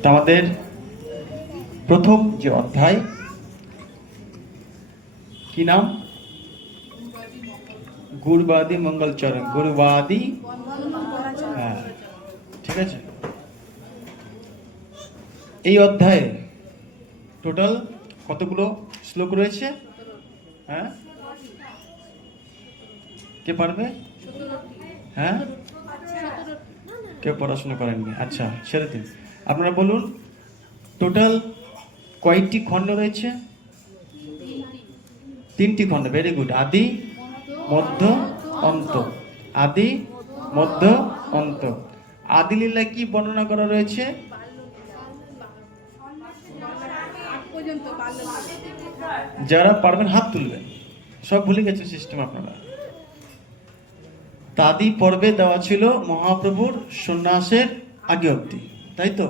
তা আমাদের প্রথম যে অধ্যায়, কি নাম? গুরুবাদী মঙ্গলচরণ। গুরুবাদী, হ্যাঁ ঠিক আছে। এই অধ্যায়ে টোটাল কতগুলো শ্লোক রয়েছে? হ্যাঁ, কে পারবে? হ্যাঁ, কেউ পড়াশোনা করেননি, আচ্ছা ছেড়ে দিন। আপনারা বলুন টোটাল কয়টি খণ্ড রয়েছে? তিনটি খণ্ড, ভেরি গুড। আদি, মধ্য, অন্ত। আদি, মধ্য, অন্ত। আদি লীলা কি বর্ণনা করা রয়েছে? যারা পারবেন হাত তুলবেন, সব ভুলে গেছেন সিস্টেম আপনারা। আদি পর্বে দেওয়া ছিল মহাপ্রভুর সন্ন্যাসের আগে অবধি, তাই তো?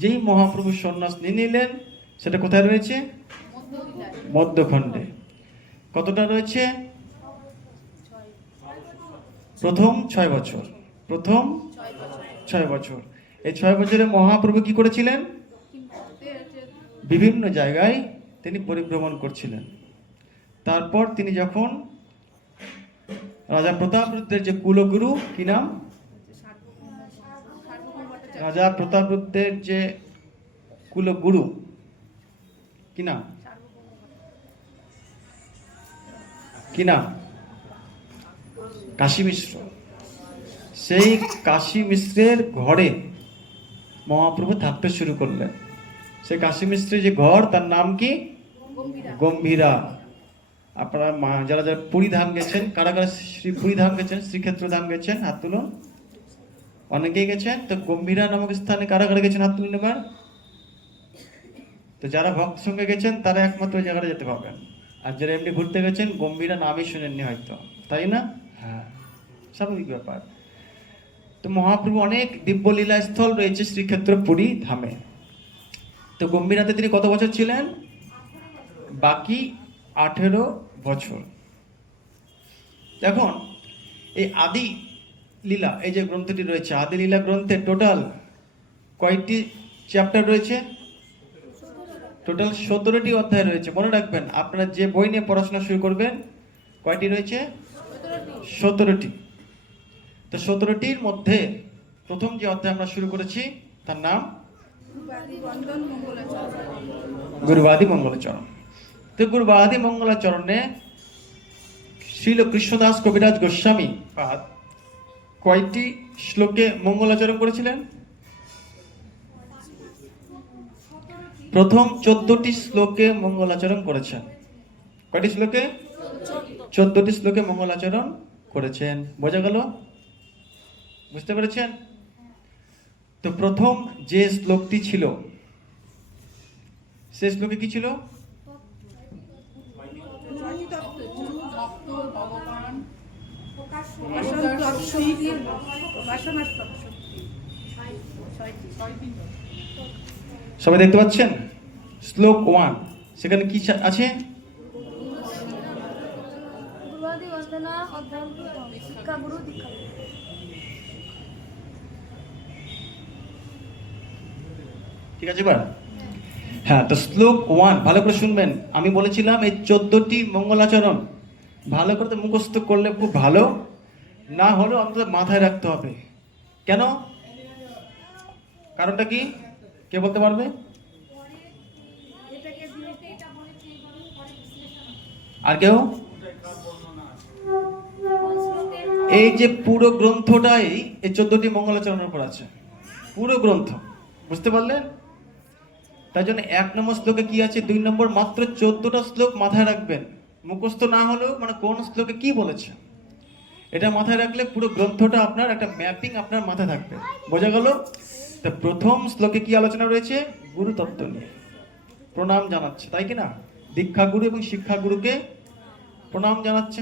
যেই মহাপ্রভু সন্ন্যাস নিয়ে নিলেন সেটা কোথায় রয়েছে? মধ্যখণ্ডে। কতটা রয়েছে? প্রথম 6 বছর। প্রথম 6 বছর। এই 6 বছরে মহাপ্রভু কি করেছিলেন? বিভিন্ন জায়গায় তিনি পরিভ্রমণ করছিলেন। তারপর তিনি যখন রাজা প্রতাপরুদ্রের যে কুলগুরু, কি নাম? রাজা প্রতাপরুদ্রের যে কুলগুরু, কি নাম? কি নাম? কাশী মিশ্র। সেই কাশী মিশ্রের ঘরে মহাপ্রভু থাকতে শুরু করলেন। সেই কাশী মিশ্রের যে ঘর, তার নাম কি? গম্ভীরা। আপনারা যারা যারা পুরী ধাম গেছেন, কারা কারা পুরী ধাম গেছেন, শ্রীক্ষেত্র ধাম গেছেন, হাত তুলুন। অনেকেই গেছেন। তো গম্ভীরা নামক স্থানে কারা কারা গেছেন, হাত তুলুন এবার। তো যারা ভক্ত সঙ্গে গেছেন তারা একমাত্র ওই জায়গাটা যেতে পারবেন। আর যারা এমনি ঘুরতে গেছেন, গম্ভীরা নামই শুনেননি হয়তো, তাই না? হ্যাঁ, স্বাভাবিক ব্যাপার। তো মহাপ্রভু অনেক দিব্যলীলা স্থল রয়েছে শ্রীক্ষেত্র পুরী ধামে। তো গম্ভীরাতে তিনি কত বছর ছিলেন? বাকি 18 বছর। দেখুন এই আদি লীলা, এই যে গ্রন্থটি রয়েছে, আদি লীলা গ্রন্থে টোটাল কয়টি চ্যাপ্টার রয়েছে? টোটাল 17টি অধ্যায় রয়েছে। মনে রাখবেন, আপনারা যে বই নিয়ে পড়াশোনা শুরু করবেন, কয়টি রয়েছে? 17টি। তো 17টির মধ্যে প্রথম যে অধ্যায় আমরা শুরু করেছি তার নাম গুরুবাদী মঙ্গলাচরণ। তো গুরুবাদী মঙ্গলাচরণে শ্রীল কৃষ্ণদাস কবিরাজ গোস্বামী পাদ কয়টি শ্লোকে মঙ্গলাচরণ করেছিলেন? প্রথম 14টি শ্লোকে মঙ্গলাচরণ করেছেন। কয়টি শ্লোকে? 14টি শ্লোকে মঙ্গলাচরণ করেছেন। বোঝা গেল? বুঝতে পেরেছেন? তো প্রথম যে শ্লোকটি ছিল, সে শ্লোকে কি ছিল? সবাই দেখতে পাচ্ছেন? শ্লোক 1, সেখানে কি আছে? ঠিক আছে এবার? হ্যাঁ, তো শ্লোক 1 ভালো করে শুনবেন। আমি বলেছিলাম এই 14টি মঙ্গলাচরণ ভালো করে তো মুখস্থ করলে খুব ভালো, না হলেও অন্তত মাথায় রাখতে হবে। কেন? কারণটা কি? কে বলতে পারবে? আর কেউ? এই যে পুরো গ্রন্থটাই এই 14টি মঙ্গলাচরণের উপর আছে, পুরো গ্রন্থ। বুঝতে পারলেন? তাই জন্য 1 নম্বর শ্লোকে কি আছে, 2 নম্বর, মাত্র 14টা শ্লোক মাথায় রাখবেন। মুখস্থ না হলেও মানে কোন শ্লোকে কি বলেছে এটা মাথায় রাখলে পুরো গ্রন্থটা আপনার একটা ম্যাপিং আপনার মাথায় থাকবে। বোঝা গেল? তো প্রথম শ্লোকে কি আলোচনা রয়েছে? গুরু তত্ত্ব নিয়ে প্রণাম জানাচ্ছে, তাই কি না? দীক্ষা গুরু এবং শিক্ষা গুরুকে প্রণাম জানাচ্ছে।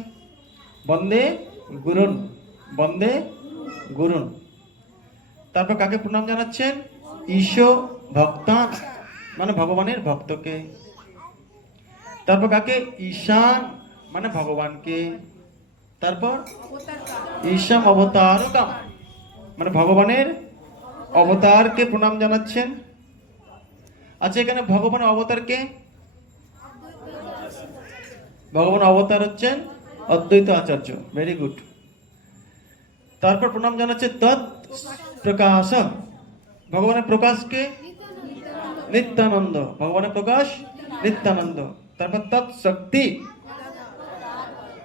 বন্দে গুরুন, বন্দে গুরুন। তারপর কাকে প্রণাম জানাচ্ছেন? ঈশো ভক্তান, মানে ভগবানের ভক্তকে। তারপর কাকে? ঈশান, মানে ভগবানকে। তারপর ঈশাম অবতারকাম, মানে ভগবানের অবতারকে প্রণাম জানাচ্ছেন। আচ্ছা, এখানে ভগবানের অবতারকে, ভগবান অবতার হচ্ছেন অদ্বৈত আচার্য। Very good. তারপর প্রণাম জানাচ্ছে তৎ প্রকাশ, ভগবানের প্রকাশকে নিত্যানন্দ, ভগবানের প্রকাশ নিত্যানন্দ। তারপর তৎ শক্তি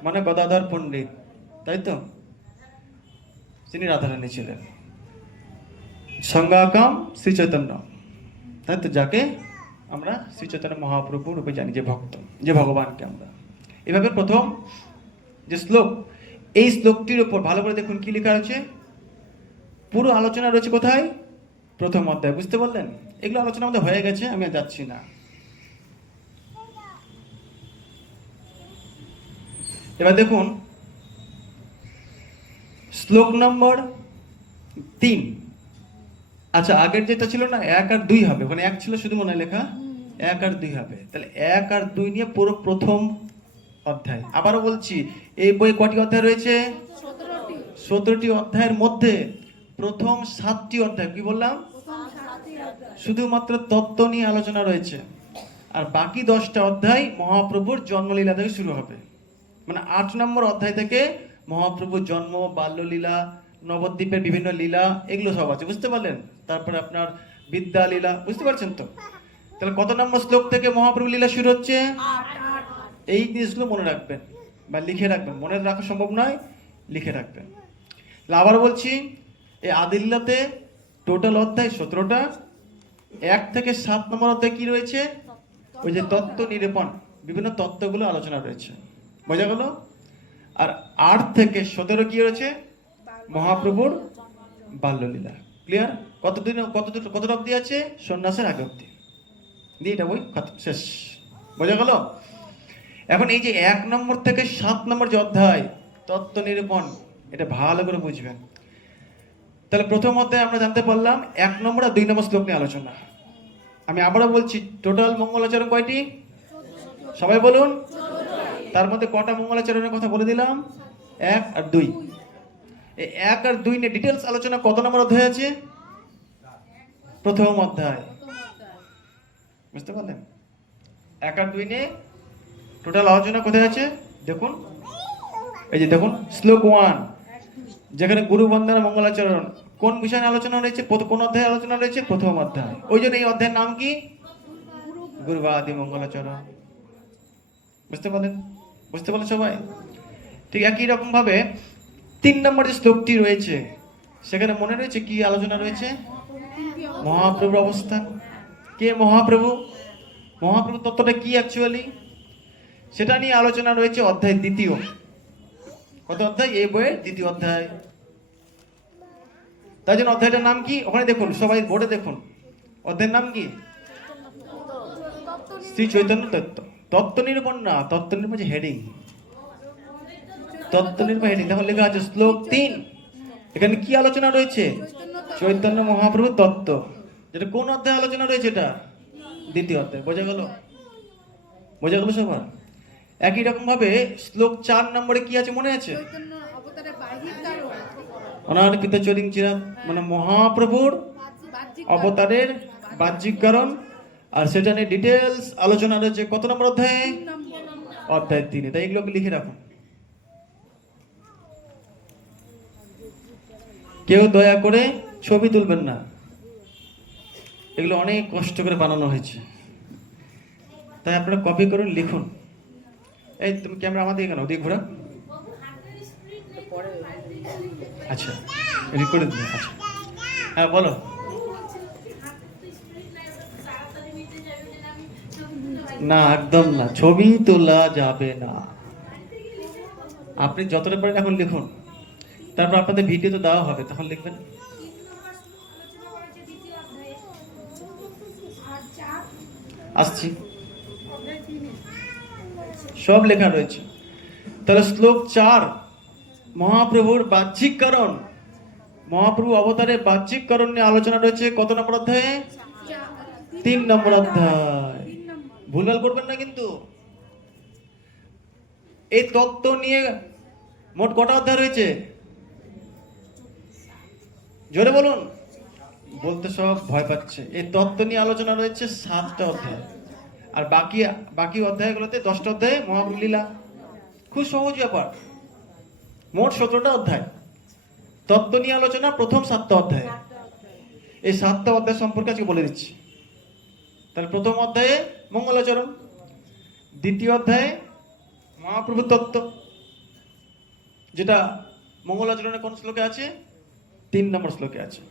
মানে গদাধর পণ্ডিত, তাই তো, তিনি রাধারানী ছিলেন। সংজ্ঞাকাম শ্রী চৈতন্য, তাই তো, যাকে আমরা শ্রী চৈতন্য মহাপ্রভু রূপে জানি, যে ভক্ত, যে ভগবানকে আমরা। এভাবে প্রথম যে শ্লোক, এই শ্লোকটির উপর ভালো করে দেখুন কি লেখা আছে। পুরো আলোচনা রয়েছে কোথায়? প্রথম অধ্যায়। বুঝতে পারলেন? এগুলো আলোচনা আমাদের হয়ে গেছে, আমি আর যাচ্ছি না। এবার দেখুন শ্লোক নম্বর 3। আচ্ছা, আগের যেটা ছিল না 1 আর 2 হবে, ওখানে 1 ছিল শুধু মনে লেখা, 1 আর 2 হবে। তাহলে 1 আর 2 নিয়ে পুরো প্রথম অধ্যায়। আবারও বলছি, এই বই কটি অধ্যায় রয়েছে? 17টি অধ্যায়ের মধ্যে প্রথম 7টি অধ্যায়, কি বললাম, শুধুমাত্র তত্ত্ব নিয়ে আলোচনা রয়েছে। আর বাকি 10টা অধ্যায় মহাপ্রভুর জন্মলীলা থেকে শুরু হবে। মানে 8 নম্বর অধ্যায় থেকে মহাপ্রভুর জন্ম, বাল্যলীলা, নবদ্বীপের বিভিন্ন লীলা, এগুলো সব আছে। বুঝতে পারলেন? তারপরে আপনার বিদ্যা লীলা, বুঝতে পারছেন তো? তাহলে কত নম্বর শ্লোক থেকে মহাপ্রভু লীলা শুরু হচ্ছে? এই জিনিসগুলো মনে রাখবেন বা লিখে রাখবেন। মনে রাখা সম্ভব নয়, লিখে রাখবেন। আবার বলছি, এই আদিলীলাতে টোটাল অধ্যায় 17টা। 1 থেকে 7 নম্বর অধ্যায় কি রয়েছে? ওই যে তত্ত্ব নিরূপণ, বিভিন্ন তত্ত্বগুলো আলোচনা রয়েছে। বোঝা গেল? আর 8 থেকে 17 কি রয়েছে? মহাপ্রভুর বাল্যলীলা। ক্লিয়ার? কতটা অব্দি আছে? সন্ন্যাসের আগে অব্দি দিয়ে এটা বই শেষ। বোঝা গেল? এখন এই যে 1 নম্বর থেকে 7 নম্বর যে অধ্যায় তত্ত্ব নিরূপণ, এটা ভালো করে বুঝবেন। তাহলে প্রথম অধ্যায়ে আমরা জানতে পারলাম 1 নম্বর আর 2 নম্বর শ্লোক নিয়ে আলোচনা। আমি আবারও বলছি, টোটাল মঙ্গলাচরণ কয়টি? সবাই বলুন। তার মধ্যে কটা মঙ্গলাচরণের কথা বলে দিলাম? 1 আর 2। এই 1 আর 2 নিয়ে ডিটেলস আলোচনা কত নম্বর অধ্যায় আছে? প্রথম অধ্যায়। বুঝতে পারলেন? 1 আর 2 নিয়ে টোটাল আলোচনা কোথায় আছে দেখুন। এই যে দেখুন শ্লোক 1, যেখানে গুরু বন্দনা মঙ্গলাচরণ, কোন বিষয়ে আলোচনা রয়েছে? কোন অধ্যায়ে আলোচনা রয়েছে? প্রথম অধ্যায়। ওই জন্য এই অধ্যায়ের নাম কি? গুরুবাদি মঙ্গলাচরণ। বুঝতে পারলেন? বুঝতে পারলেন সবাই? ঠিক একই রকম ভাবে 3 নম্বর যে শ্লোকটি রয়েছে, সেখানে মনে রয়েছে কি আলোচনা রয়েছে? মহাপ্রভুর অবস্থান। কে মহাপ্রভু? মহাপ্রভু তত্ত্বটা কি অ্যাকচুয়ালি, সেটা নিয়ে আলোচনা রয়েছে অধ্যায় 2। কত অধ্যায়? এই বইয়ের 2য় অধ্যায়। তাই জন্য অধ্যায়টার নাম কি? ওখানে দেখুন, সবাই বোর্ডে দেখুন, অধ্যায়ের নাম কি? শ্রী চৈতন্য তত্ত্ব। তত্ত্ব নিরূপণ না, তত্ত্ব নিরূপণ যে হেডিং, তত্ত্ব নিরূপণ হেডিং। তখন লেখা আছে শ্লোক 3। এখানে কি আলোচনা রয়েছে? চৈতন্য মহাপ্রভু তত্ত্ব। যেটা কোন অধ্যায় আলোচনা রয়েছে? এটা 2য় অধ্যায়। বোঝা গেল? বোঝা গেল সবার? একই রকম ভাবে শ্লোক 4 নম্বরে কি আছে মনে আছে? অনারপিত চরিং চিরাত, মানে মহাপ্রভুর অবতারের বাহ্যিক কারণ। আর সেটা নিয়ে ডিটেলস আলোচনা রয়েছে কত নম্বর অধ্যায়ে? অধ্যায় 3। তাই এগুলোকে লিখে রাখুন। কেউ দয়া করে ছবি তুলবেন না, এগুলো অনেক কষ্ট করে বানানো হয়েছে। তাই আপনারা কপি করুন, লিখুন। এই তুমি ক্যামেরা আমাদের কেন ওদিকে ঘোরা? আচ্ছা, রেকর্ড দিন। আচ্ছা, হ্যাঁ বলো। না, একদম না, ছবি তোলা যাবে না। আপনি যতটা পারেন এখন লিখুন, তারপর আপনাদের ভিডিও তো দেওয়া হবে, তখন লিখবেন। আসছি, সব লেখা রয়েছে। তাহলে শ্লোক 4, মহাপ্রভুর বাহ্যিক কারণ, মহাপ্রভু অবতারের বাহ্যিক কারণ নিয়ে আলোচনা রয়েছে কত নম্বর অধ্যায়ে? 3 নম্বর অধ্যায়। ভুলভাল করবেন না কিন্তু। এই তত্ত্ব নিয়ে মোট কটা অধ্যায় রয়েছে? জোরে বলুন। বলতে সব ভয় পাচ্ছে। এই তত্ত্ব নিয়ে আলোচনা রয়েছে 7টা অধ্যায়, আর বাকি বাকি অধ্যায়গুলোতে 10টা অধ্যায়ে মহাপ্রভু লীলা। খুব সহজ ব্যাপার। মোট 17টা অধ্যায় তত্ত্ব নিয়ে আলোচনা, প্রথম 7টা অধ্যায়। এই 7টা অধ্যায় সম্পর্কে আজকে বলে দিচ্ছি। তাহলে প্রথম অধ্যায়ে মঙ্গলাচরণ, দ্বিতীয় অধ্যায়ে মহাপ্রভু তত্ত্ব, যেটা মঙ্গলাচরণে কোন শ্লোকে আছে? 3 নম্বর শ্লোকে আছে।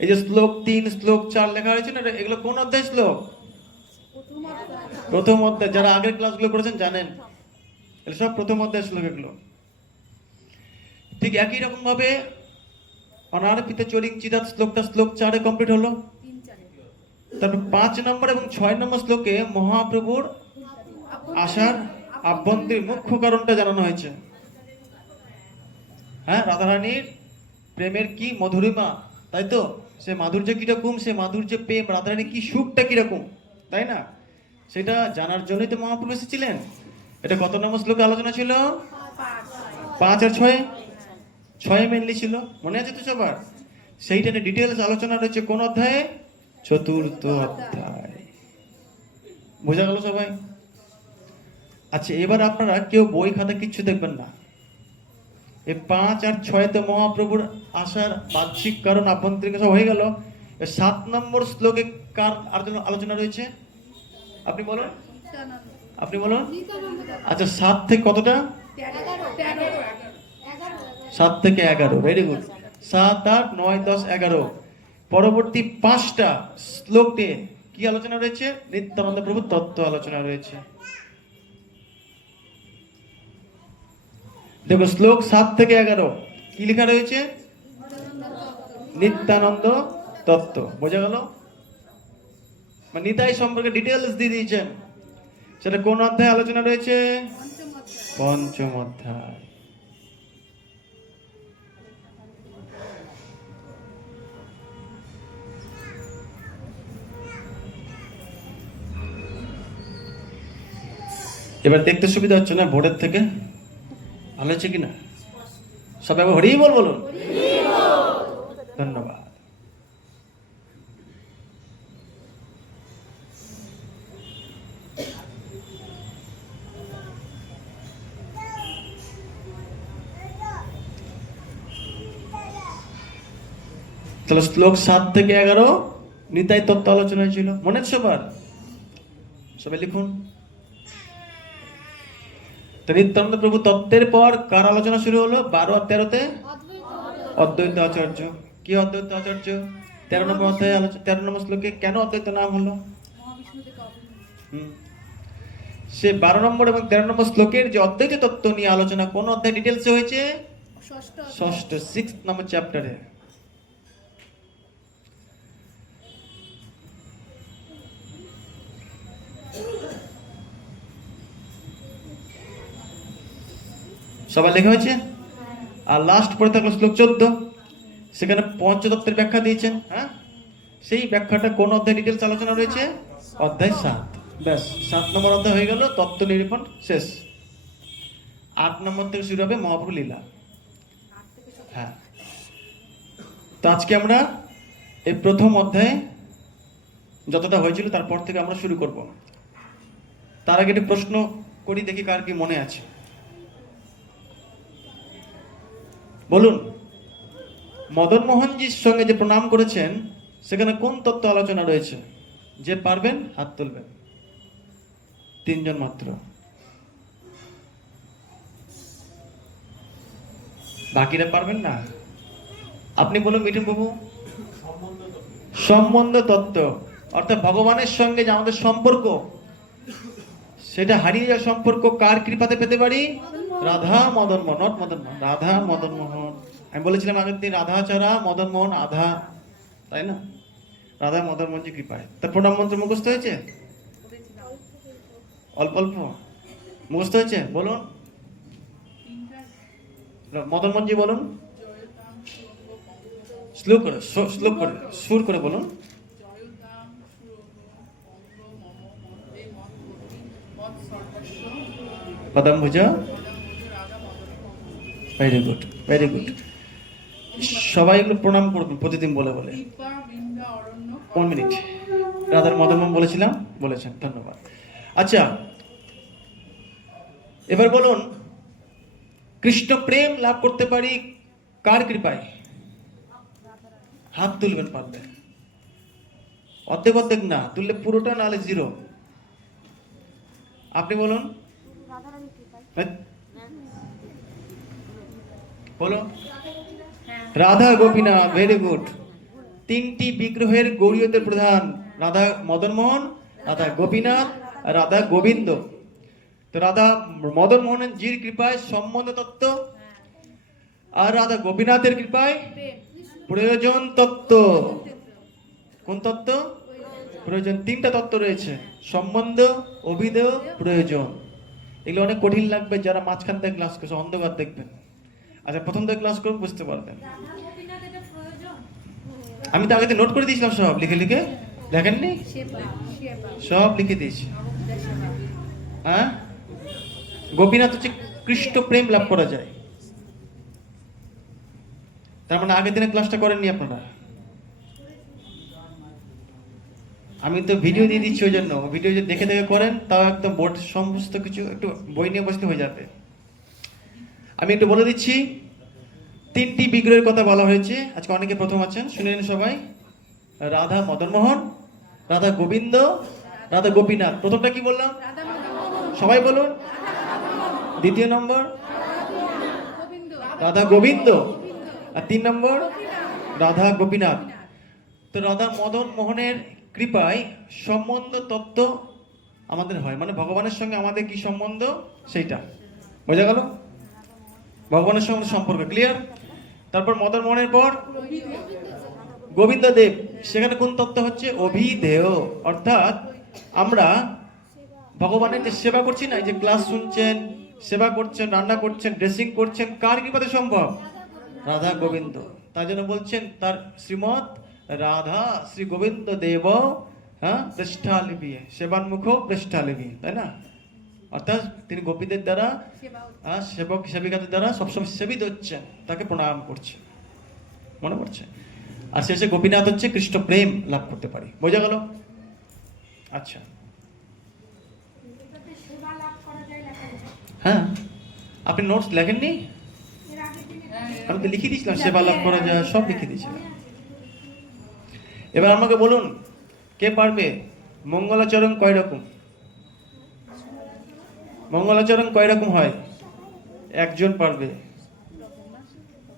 এই যে শ্লোক 3, শ্লোক 4 লেখা হয়েছে না, এগুলো কোন অধ্যায় শ্লোক? প্রথম অধ্যায়। যারা আগের ক্লাসগুলো করেছেন জানেন, এগুলো সব প্রথম অধ্যায় শ্লোক এগুলো। ঠিক একই রকম ভাবে অনারপিত চরিক চিদাত শ্লোকটা শ্লোক 4-এ কমপ্লিট হলো। তারপর 5 নম্বর এবং 6 নম্বর শ্লোকে মহাপ্রভুর আসার আভ্যন্তরীণ মুখ্য কারণটা জানানো হয়েছে। হ্যাঁ, রাধারানীর প্রেমের কি মধুরিমা, তাই তো? সে মাধুর্য কিরকম, সে মাধুর্য প্রেম, রাধারানীর কি সুখটা কিরকম, তাই না? সেটা জানার জন্যই তো মহাপ্রভু এসেছিলেন। এটা কত নম্বর শ্লোকে আলোচনা ছিল? 5 আর 6। 6 মেনলি ছিল, মনে আছে তো সবার? সেইটা নিয়ে ডিটেলস আলোচনা রয়েছে কোন অধ্যায়ে? 4র্থ অধ্যায়। বোঝা গেল সবাই? আচ্ছা, এবার আপনারা কেউ বই খাতা কিচ্ছু দেখবেন না। এই 5 আর 6-তে মহাপ্রভুর আসার বাহ্যিক কারণ, আভ্যন্তরীণ সব হয়ে গেল। 7 নম্বর শ্লোকে কার আলোচনা রয়েছে? আপনি বলুন, আপনি বলুন। আচ্ছা, 7 থেকে কতটা? 7 থেকে 11। Very good. 7, 8, 9, 10, 11। পরবর্তী 5টা শ্লোকে কি আলোচনা রয়েছে? নিত্যানন্দ প্রভুর তত্ত্ব আলোচনা রয়েছে। দেখো, শ্লোক 7 থেকে 11 কি লেখা রয়েছে? নিত্যানন্দ তত্ত্ব। বোঝা গেল? মানে নিতাই সম্পর্কে ডিটেলস দিয়ে দিয়েছেন। সেটা কোন অধ্যায়ে আলোচনা রয়েছে? 5ম অধ্যায়। এবার দেখতে সুবিধা হচ্ছে না বোর্ডের থেকে? ভালো হচ্ছে কিনা? সবাই হরি বল বলুন। ধন্যবাদ। তাহলে শ্লোক 7 থেকে 11 নিতাই তত্ত্ব আলোচনা ছিল, মনে আছে সবার? সবাই লিখুন। নিত্যানন্দ প্রভু তত্ত্বের পর কার আলোচনা শুরু হলো? 12 আর 13-তে অদ্বৈত আচার্য। কি অদ্বৈত আচার্য? 13 নম্বর অধ্যায়ে 13 নম্বর শ্লোকে কেন অদ্বৈত নাম হলো? সে 12 নম্বর এবং 13 নম্বর শ্লোকের যে অদ্বৈত তত্ত্ব নিয়ে আলোচনা কোন অধ্যায় ডিটেলসে হয়েছে? ষষ্ঠ, 6th নম্বর চ্যাপ্টারে। সবাই লেখা হয়েছে? আর লাস্ট পরে থাকলো শ্লোক 14, সেখানে পঞ্চতত্ত্বের ব্যাখ্যা দিয়েছেন। হ্যাঁ, সেই ব্যাখ্যাটা কোন অধ্যায় ডিটেলস আলোচনা রয়েছে? অধ্যায় 7। ব্যাস, 7 নম্বর অধ্যায় হয়ে গেল, তত্ত্ব নিরূপণ শেষ। 8 নম্বর থেকে শুরু হবে মহাপ্রভু লীলা। হ্যাঁ, তো আজকে আমরা এই প্রথম অধ্যায়ে যতটা হয়েছিল তারপর থেকে আমরা শুরু করব। তার আগে একটা প্রশ্ন করি, দেখি কার কি মনে আছে। বলুন, মদন মোহনজির সঙ্গে যে প্রণাম করেছেন সেখানে কোন তত্ত্ব আলোচনা রয়েছে? যে পারবেন হাত তুলবেন। 3 জন মাত্র, বাকিরা পারবেন না। আপনি বলুন মিঠুন বাবু। সম্বন্ধ তত্ত্ব, অর্থাৎ ভগবানের সঙ্গে যে আমাদের সম্পর্ক, সেটা হারিয়ে যাওয়ার সম্পর্ক কার কৃপাতে পেতে পারি? রাধা মদন মোহন, নট মদন মোহন, রাধা মদন মোহন। আমি বলেছিলাম আগের দিন, রাধা ছাড়া মদন মোহন আধা, তাই না? রাধা মদন মোহনজি কৃপায়। তার প্রণাম মন্ত্র মুখস্থ হয়েছে? অল্প অল্প মুখস্থ হয়েছে? বলুন মদন মোহনজি, বলুন স্লো করে, সুর করে বলুন। পদম্বুজ। Very good, very good. সবাই এগুলো প্রণাম করবেন প্রতিদিন বলে বলে। দীপা, বৃন্দা, অরণ্য, 1 মিনিট। রাধার মদন মোহন বলেছিলাম, বলেছেন, ধন্যবাদ। আচ্ছা, এবার বলুন, কৃষ্ণ প্রেম লাভ করতে পারি কার কৃপায়? হাত তুলবেন পারলে, অর্ধেক অর্ধেক না তুললে পুরোটা, নাহলে জিরো। আপনি বলুন, বলো। Radha Gopinath, very good. 3টি বিগ্রহের গৌরীয়দের প্রধান, রাধা মদন মোহন, রাধা গোপীনাথ আর রাধা গোবিন্দ। তো রাধা মদন মোহনের জির কৃপায় সম্বন্ধ তত্ত্ব, আর রাধা গোপীনাথের কৃপায় প্রয়োজন তত্ত্ব। কোন তত্ত্ব? প্রয়োজন। 3টা তত্ত্ব রয়েছে, সম্বন্ধ, অভিধেয়, প্রয়োজন। এগুলো অনেক কঠিন লাগবে যারা মাঝখান থেকে ক্লাস করছে, অন্ধকার দেখবেন। আচ্ছা, প্রথম থেকে ক্লাস করুন, বুঝতে পারবেন। আমি তো আগে নোট করে দিয়েছিলাম, সব লিখে লিখে, দেখেননি? সব লিখে দিয়েছি। হ্যাঁ, গোপীনাথ হচ্ছে কৃষ্ণ প্রেম লাভ করা যায়। তার মানে আগের দিনে ক্লাসটা করেননি আপনারা? আমি তো ভিডিও দিয়ে দিচ্ছি, ওই জন্য ভিডিও যদি দেখে দেখে করেন তাও একদম বোর্ড সমস্ত কিছু একটু বই নিয়ে বসতে হয়ে যাবে। আমি একটু বলে দিচ্ছি, 3টি বিগ্রহের কথা বলা হয়েছে। আজকে অনেকে প্রথম আছেন, শুনে নিন সবাই। রাধা মদন মোহন, রাধা গোবিন্দ, রাধা গোপীনাথ। প্রথমটা কি বললাম? সবাই বলুন। দ্বিতীয় নম্বর রাধা গোবিন্দ, আর 3 নম্বর রাধা গোপীনাথ। তো রাধা মদন মোহনের কৃপায় সম্বন্ধ তত্ত্ব আমাদের হয়, মানে ভগবানের সঙ্গে আমাদের কি সম্বন্ধ সেইটা বোঝা গেল, ভগবানের সঙ্গে সম্পর্ক ক্লিয়ার। তারপর মদন মোহনের পর গোবিন্দ দেব, সেখানে কোন তত্ত্ব হচ্ছে? অভিধেয়। অর্থাৎ আমরা ভগবানের যে সেবা করছি না, এই যে ক্লাস শুনছেন, সেবা করছেন, রান্না করছেন, ড্রেসিং করছেন, কার কৃপাতে সম্ভব? রাধা গোবিন্দ। তাই জন্য বলছেন তার শ্রীমৎ রাধা শ্রী গোবিন্দ দেব, হ্যাঁ, পৃষ্ঠালিপি, সেবান্মুখ পৃষ্ঠালিপি, তাই না? অর্থাৎ তিনি গোপীদের দ্বারা, সেবক সেবিকাদের দ্বারা সবসময় সেবিত হচ্ছেন, তাকে প্রণাম করছে, মনে পড়ছে। আর শেষে গোপীনাথ হচ্ছে কৃষ্ণ প্রেম লাভ করতে পারি, বোঝা গেল? আচ্ছা, হ্যাঁ, আপনি নোটস লেখেননি? আমি তো লিখে দিয়েছিলাম, সেবা লাভ করা যায়, সব লিখে দিয়েছিলাম। এবার আমাকে বলুন, কে পারবে মঙ্গলাচরণ কয় রকম? মঙ্গলাচরণ কয় রকম হয়? একজন পারবে,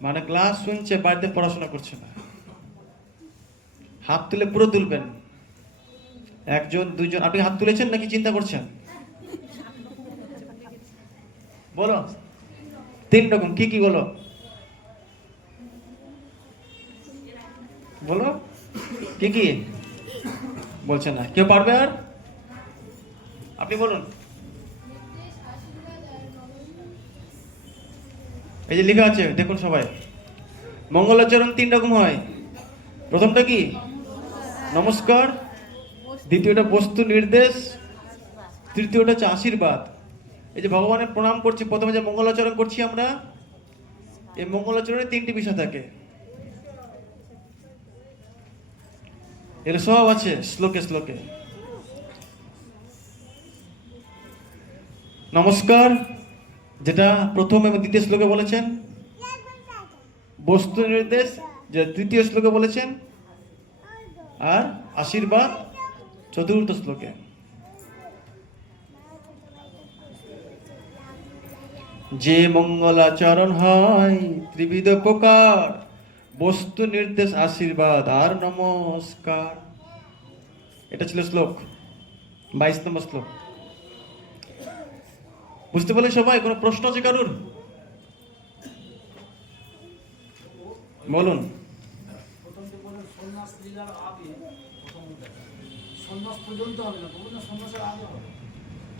মানে ক্লাস শুনছে, বাড়িতে পড়াশোনা করছে না। হাত তুলে পুরো তুলবেন। 1 জন 2 জন। আপনি হাত তুলেছেন নাকি চিন্তা করছেন? বলো 3 রকম কি কি বলো, বলো কি কি বলছে না কেউ? পারবে আর? আপনি বলুন। এই যে লেখা আছে দেখুন সবাই, মঙ্গলাচরণ 3 রকম হয়। প্রথমটা কি? নমস্কার। দ্বিতীয়টা বস্তু নির্দেশ। তৃতীয়টা হচ্ছে আশীর্বাদ। এই যে ভগবানের প্রণাম করছি, প্রথমে যে মঙ্গলাচরণ করছি আমরা, এই মঙ্গলাচরণে 3টি বিষয় থাকে। এর সব আছে শ্লোকে শ্লোকে। নমস্কার, যেটা প্রথম এবং দ্বিতীয় শ্লোকে বলেছেন। বস্তু নির্দেশ, যে তৃতীয় শ্লোকে বলেছেন। আর আশীর্বাদ 4র্থ শ্লোকে। যে মঙ্গলাচরণ হয় ত্রিবিধ প্রকার, বস্তু নির্দেশ, আশীর্বাদ আর নমস্কার। এটা ছিল শ্লোক, 22 নম্বর শ্লোক। বুঝতে পারলে সবাই? কোনো প্রশ্ন আছে কারুর? বলুন।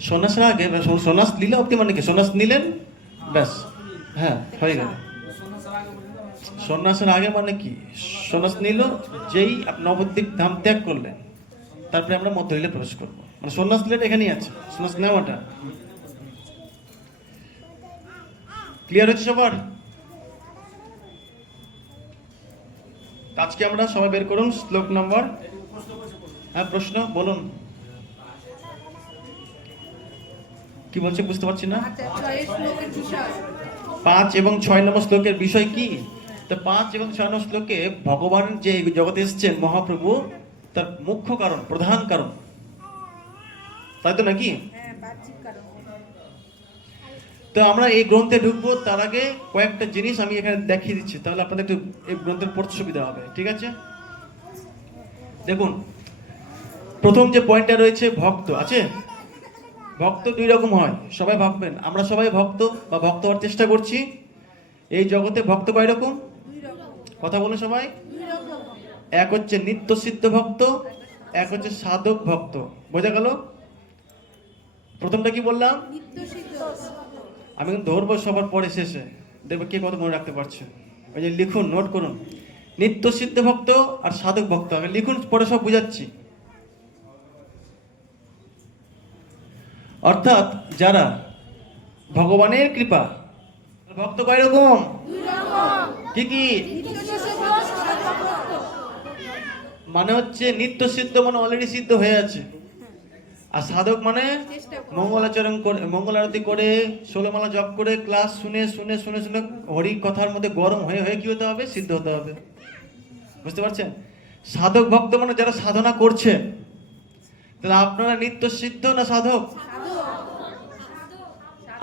সন্ন্যাসের আগে, সন্ন্যাস লীলা অব্দি মানে কি? সন্ন্যাস নিলেন, ব্যাস, হ্যাঁ, হয়ে গেল। সন্ন্যাসের আগে মানে কি? সন্ন্যাস নিল যেই নবদ্বীপ ধাম ত্যাগ করলেন, তারপরে আমরা মধ্য লীলা প্রবেশ করবো। মানে সন্ন্যাস লীলাটা এখানেই আছে, সন্ন্যাস নেওয়াটা। ক্লিয়ার হচ্ছে সবার? আজকে আমরা সবাই বের করুন শ্লোক নম্বর। হ্যাঁ, প্রশ্ন বলুন, কি বলছে বুঝতে পারছি না। 5 এবং 6 নম্বর শ্লোকের বিষয় কি? তো 5 এবং 6 নম্বর শ্লোকে ভগবান যে জগতে এসেছেন মহাপ্রভু, তার মুখ্য কারণ, প্রধান কারণ, তাই তো নাকি? তো আমরা এই গ্রন্থে ঢুকবো তার আগে কয়েকটা জিনিস আমি এখানে দেখিয়ে দিচ্ছি, তাহলে আপনাদের একটু এই গ্রন্থের পড়তে সুবিধা হবে। ঠিক আছে, দেখুন প্রথম যে পয়েন্টটা রয়েছে ভক্ত আছে। ভক্ত দুই রকম হয়, সবাই ভাববেন আমরা সবাই ভক্ত বা ভক্ত হওয়ার চেষ্টা করছি। এই জগতে ভক্ত কয় রকম? কথা বলুন সবাই। এক হচ্ছে নিত্য সিদ্ধ ভক্ত, এক হচ্ছে সাধক ভক্ত। বোঝা গেল? প্রথমটা কি বললাম? আমি কিন্তু ধরবো সবার পরে শেষে, দেখবে কে কত মনে রাখতে পারছেন। ওই যে লিখুন, নোট করুন, নিত্য সিদ্ধ ভক্ত আর সাধক ভক্ত। আগে লিখুন, পরে সব বুঝাচ্ছি। অর্থাৎ যারা ভগবানের কৃপা, ভক্ত কয় রকম? কি কি? মানে হচ্ছে নিত্য সিদ্ধ মানে অলরেডি সিদ্ধ হয়ে আছে, আর সাধক মানে মঙ্গলাচরণ করে, মঙ্গল আরতি করে, 16 মালা জপ করে, ক্লাস শুনে শুনে শুনে শুনে হরি কথার মধ্যে গরম হয়ে হয়ে কি হতে হবে? সিদ্ধ হতে হবে। বুঝতে পারছেন? সাধক ভক্ত মানে যারা সাধনা করছে। তাহলে আপনারা নিত্য সিদ্ধ না সাধক?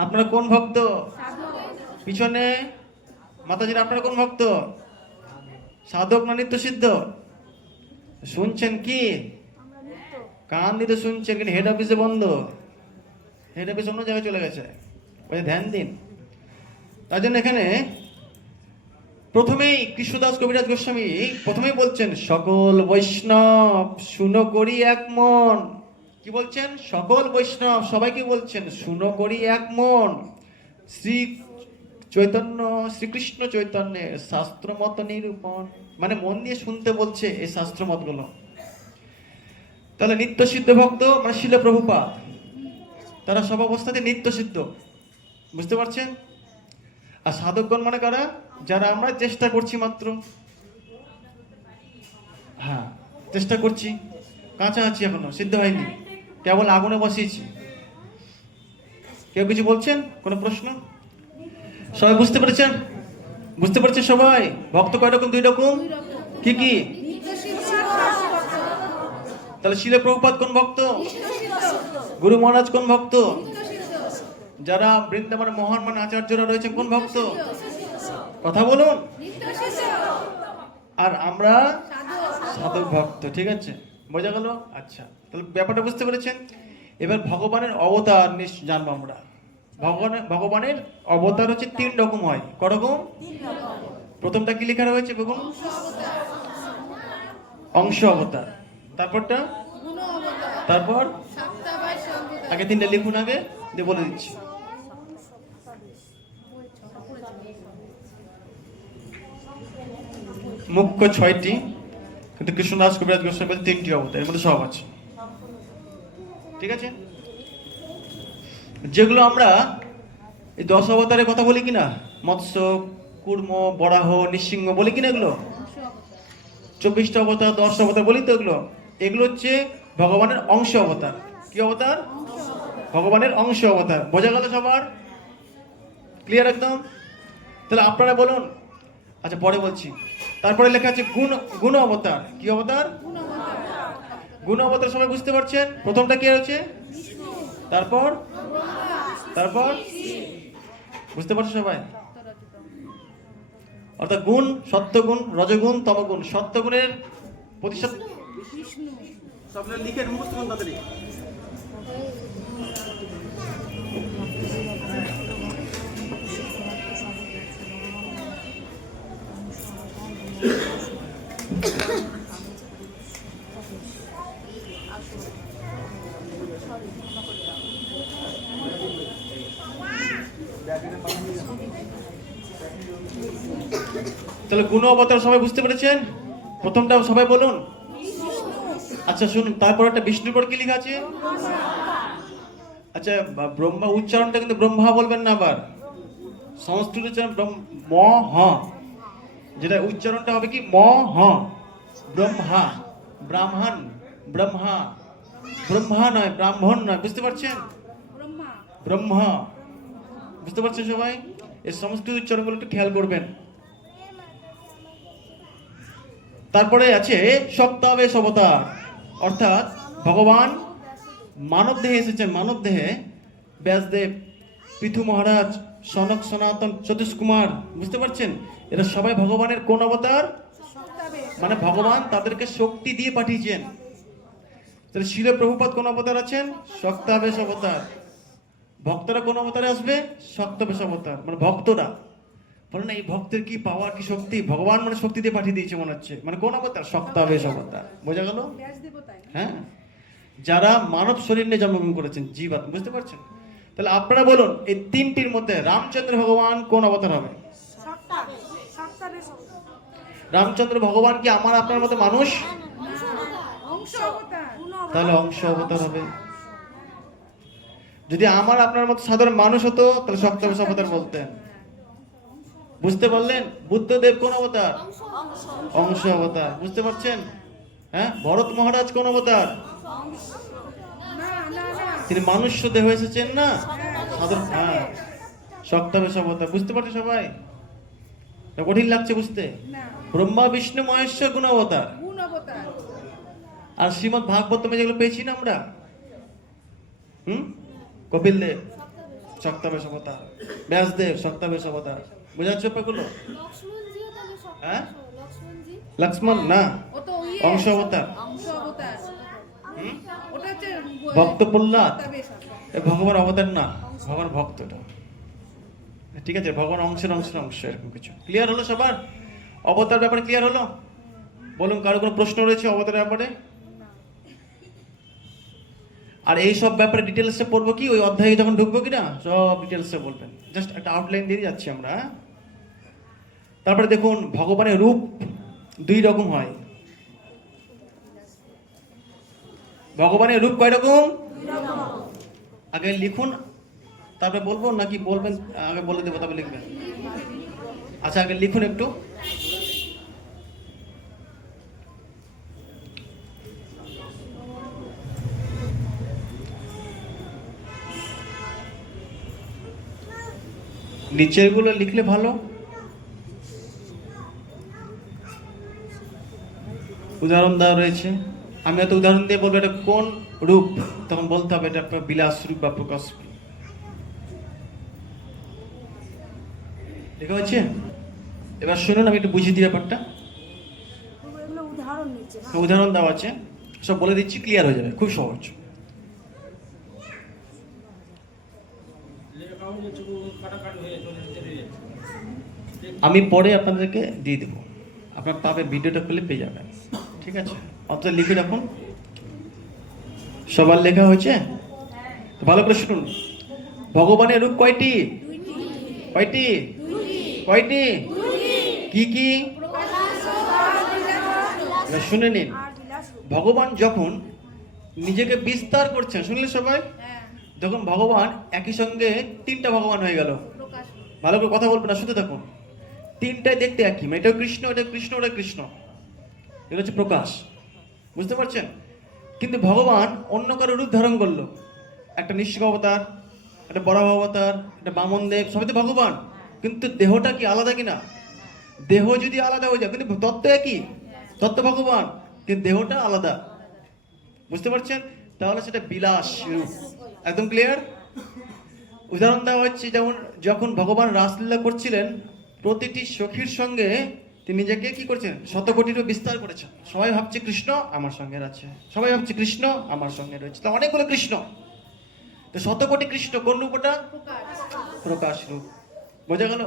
আপনারা কোন ভক্ত? পিছনে মাতাজির, আপনারা কোন ভক্ত? সাধক না নিত্য সিদ্ধ? শুনছেন কি? কান দিতে শুনছেন, কিন্তু হেড অফিসে বন্ধ। হেড অফিস অন্য জায়গায় চলে গেছে, ওই ধ্যান দিন। তার জন্য এখানে প্রথমেই কৃষ্ণদাস কবিরাজ গোস্বামী প্রথমেই বলছেন, সকল বৈষ্ণব শুনো করি এক মন। কি বলছেন? সকল বৈষ্ণব সবাইকে বলছেন শুনো করি এক মন, শ্রী চৈতন্য, শ্রীকৃষ্ণ চৈতন্যের শাস্ত্র মত নিরূপণ। মানে মন দিয়ে শুনতে বলছে এই শাস্ত্র মতগুলো। তাহলে নিত্য সিদ্ধ ভক্ত মানে শিল প্রভুপাদ, তারা সব অবস্থাতে নিত্য সিদ্ধ। বুঝতে পারছেন? আর সাধকগণ মানে কারা? যারা আমরা চেষ্টা করছি মাত্র। হ্যাঁ, চেষ্টা করছি, কাঁচা আছি, এখনো সিদ্ধ হয়নি, কেবল আগুনে বসিয়েছি। কেউ কিছু বলছেন? কোনো প্রশ্ন? সবাই বুঝতে পেরেছেন? বুঝতে পারছেন সবাই? ভক্ত কয় রকম? 2 রকম। কি কি? তাহলে শিল প্রভুপাদ কোন ভক্ত? গুরু মহারাজ কোন ভক্ত? যারা বৃন্দাবন মহান মানে আচার্যরা রয়েছে কোন ভক্ত? কথা বলুন। আর আমরা সাধক ভক্ত। ঠিক আছে, বোঝা গেল? আচ্ছা, তাহলে ব্যাপারটা বুঝতে পেরেছেন। এবার ভগবানের অবতার জানবো আমরা। ভগবানের অবতার হচ্ছে 3 রকম হয়। করকম? প্রথমটা কি লেখা রয়েছে? দেখুন, অংশ অবতার। তারপরটা? তারপর আগে 3টা লিখুন, আগে দিয়ে বলে দিচ্ছি। মুখ্য 6টি, কিন্তু কৃষ্ণদাস কবিরাজ গোস্বামী বলছে 3টি অবতার, এর মধ্যে সব আছে। ঠিক আছে, যেগুলো আমরা এই 10 অবতারের কথা বলি কিনা, মৎস্য, কুর্ম, বরাহ, নৃসিংহ বলি কিনা, এগুলো 24টা অবতার, 10 অবতার বলি তো, এগুলো এগুলো হচ্ছে ভগবানের অংশ অবতার। কি অবতার? ভগবানের অংশ অবতার। বোঝা গেল সবার? ক্লিয়ার একদম? তাহলে আপনারা বলুন। আচ্ছা, পরে বলছি। তারপরে লেখা আছে গুণ অবতার। কি অবতার? গুণ অবতার। সবাই বুঝতে পারছেন? প্রথমটা কি হচ্ছে? তারপর তারপর বুঝতে পারছো সবাই? অর্থাৎ গুণ, সত্যগুণ, রজগুণ, তমগুণ। সত্যগুণের প্রতিশত সব লিখে মুখস্থ করুন তাড়াতাড়ি। তাহলে গুণ অবতার সবাই বুঝতে পেরেছেন? প্রথমটা সবাই বলুন। আচ্ছা শুনুন, তারপর একটা বিষ্ণুর পর কি লেখা আছে? আচ্ছা, ব্রহ্মা উচ্চারণটা কিন্তু ব্রহ্মা বলবেন না, আবার সংস্কৃত উচ্চারণ হ। যেটা উচ্চারণটা হবে কি ম হ, ব্রহ্মা, ব্রাহ্মণ, ব্রহ্মা, ব্রহ্মা নয়, ব্রাহ্মণ নয়, বুঝতে পারছেন? ব্রহ্মা, বুঝতে পারছেন সবাই? এই সংস্কৃত উচ্চারণগুলো একটু খেয়াল করবেন। তারপরে আছে সপ্তাবেশ অবতার, অর্থাৎ ভগবান মানব দেহে এসেছেন। মানব দেহে ব্যাসদেব, পৃথু মহারাজ, সনক সনাতন, সতীশ কুমার, বুঝতে পারছেন? এরা সবাই ভগবানের কোন অবতার? মানে ভগবান তাদেরকে শক্তি দিয়ে পাঠিয়েছেন। তাহলে শিল প্রভুপাদ কোন অবতার আছেন? সপ্তাবেশ অবতার। ভক্তরা কোন অবতারে আসবে? সপ্তাবেশ অবতার। মানে ভক্তরা বলে না, এই ভক্তের কি পাওয়ার, কি শক্তি, ভগবান মানে শক্তি দিয়ে পাঠিয়ে দিয়েছে মনে হচ্ছে। মানে কোন অবতার? সপ্তাবেশ অবতার। বোঝা গেল? হ্যাঁ, যারা মানব শরীর নিয়ে জন্মগ্রহণ করেছেন, জীবাত্মা, বুঝতে পারছেন? তাহলে আপনারা বলুন, এই তিনটির মধ্যে রামচন্দ্র ভগবান কোন অবতার হবে? রামচন্দ্র ভগবান কি আমার আপনার মতো মানুষ? তাহলে অংশ অবতার হবে। যদি আমার আপনার মতো সাধারণ মানুষ হতো তাহলে সপ্তাবেশ অবতার বলতেন। বুঝতে পারলেন? বুদ্ধদেব কোন অবতার? অংশ অবতার। বুঝতে পারছেন? হ্যাঁ, ভরত মহারাজ কোন অবতার? তিনি মানুষ দেহ এসেছেন না, সাধারণ। হ্যাঁ, সপ্তাবেশ অবতার। বুঝতে পারছেন সবাই? কঠিন লাগছে বুঝতে? ব্রহ্মা বিষ্ণু মহেশ্বর গুণ অবতার। আর শ্রীমদ ভাগবতমে যেগুলো পেয়েছি না আমরা, কপিল দেব সপ্তাবেশ অবতার, ব্যাসদেব সপ্তাবেশ অবতার। বোঝাচ্ছে ব্যাপারগুলো? হ্যাঁ, লক্ষ্মণ না, অংশ অবতার। ভক্ত প্রহ্লাদ ভগবান অবতার না, ভগবান ভক্তটা। ঠিক আছে, ভগবান অংশের অংশের অংশ, এরকম কিছু। ক্লিয়ার হলো সবার? অবতার ব্যাপারে ক্লিয়ার হলো? বলুন, কারো কোনো প্রশ্ন রয়েছে অবতারের ব্যাপারে? আর এই সব ব্যাপারে ডিটেলসে পড়বো কি ওই অধ্যায়ে যখন ঢুকবো কিনা, সব ডিটেলসে বলবেন। জাস্ট একটা আউটলাইন দিয়ে যাচ্ছি আমরা। তারপরে দেখুন, ভগবানের রূপ দুই রকম হয়। ভগবানের রূপ কয় রকম? আগে লিখুন, তারপরে বলবো নাকি বলবেন? আগে বলে দেবো, তবে লিখবেন। আচ্ছা, আগে লিখুন একটু। নিচের গুলো লিখলে ভালো। উদাহরণ দেওয়া রয়েছে, আমি এত উদাহরণ দিয়ে বলবো এটা কোন রূপ, তখন বলতে হবে এটা বিলাস রূপ বা প্রকাশ রূপ। লেখা হচ্ছে? এবার শুনুন, আমি একটু বুঝিয়ে দিই ব্যাপারটা। উদাহরণ দেওয়া আছে, সব বলে দিচ্ছি, ক্লিয়ার হয়ে যাবে, খুব সহজ। আমি পরে আপনাদেরকে দিয়ে দেবো, আপনার পাবে, ভিডিওটা খুলে পেয়ে যাবেন। ঠিক আছে, অত লিখে রাখুন। সবার লেখা হয়েছে? ভালো করে শুনুন। ভগবানের রূপ কয়টি? কয়টি? কয়টি? কি কি? শুনে নিন। ভগবান যখন নিজেকে বিস্তার করছেন, শুনলে সবাই? যখন ভগবান একই সঙ্গে তিনটা ভগবান হয়ে গেল, ভালো করে কথা বলবেন না, শুনতে থাকুন। তিনটাই দেখতে একই, মানে এটাও কৃষ্ণ, এটা কৃষ্ণ, ওটা কৃষ্ণ। এটা হচ্ছে প্রকাশ, বুঝতে পারছেন? কিন্তু ভগবান অন্য কারো রূপ ধারণ করলো, একটা নৃসিংহ অবতার, একটা বরাহ অবতার, একটা বামন দেব, সবই তো ভগবান। কিন্তু দেহটা কি আলাদা কিনা? দেহ যদি আলাদা হয়ে যায়, কিন্তু তত্ত্ব একই, তত্ত্ব ভগবান, কিন্তু দেহটা আলাদা। বুঝতে পারছেন? তাহলে সেটা বিলাস রূপ। একদম ক্লিয়ার? উদাহরণ দেওয়া হচ্ছে, যেমন যখন ভগবান রাসলীলা করছিলেন, প্রতিটি সখীর সঙ্গে তিনি নিজেকে কি করছেন? শতকোটিরও বিস্তার করেছেন। সবাই ভাবছে কৃষ্ণ আমার সঙ্গে আছে, সবাই ভাবছে কৃষ্ণ আমার সঙ্গে রয়েছে, তা অনেকগুলো কৃষ্ণ। তো শতকোটি কৃষ্ণ কোন রূপ? ওটা প্রকাশ রূপ। বোঝা গেল?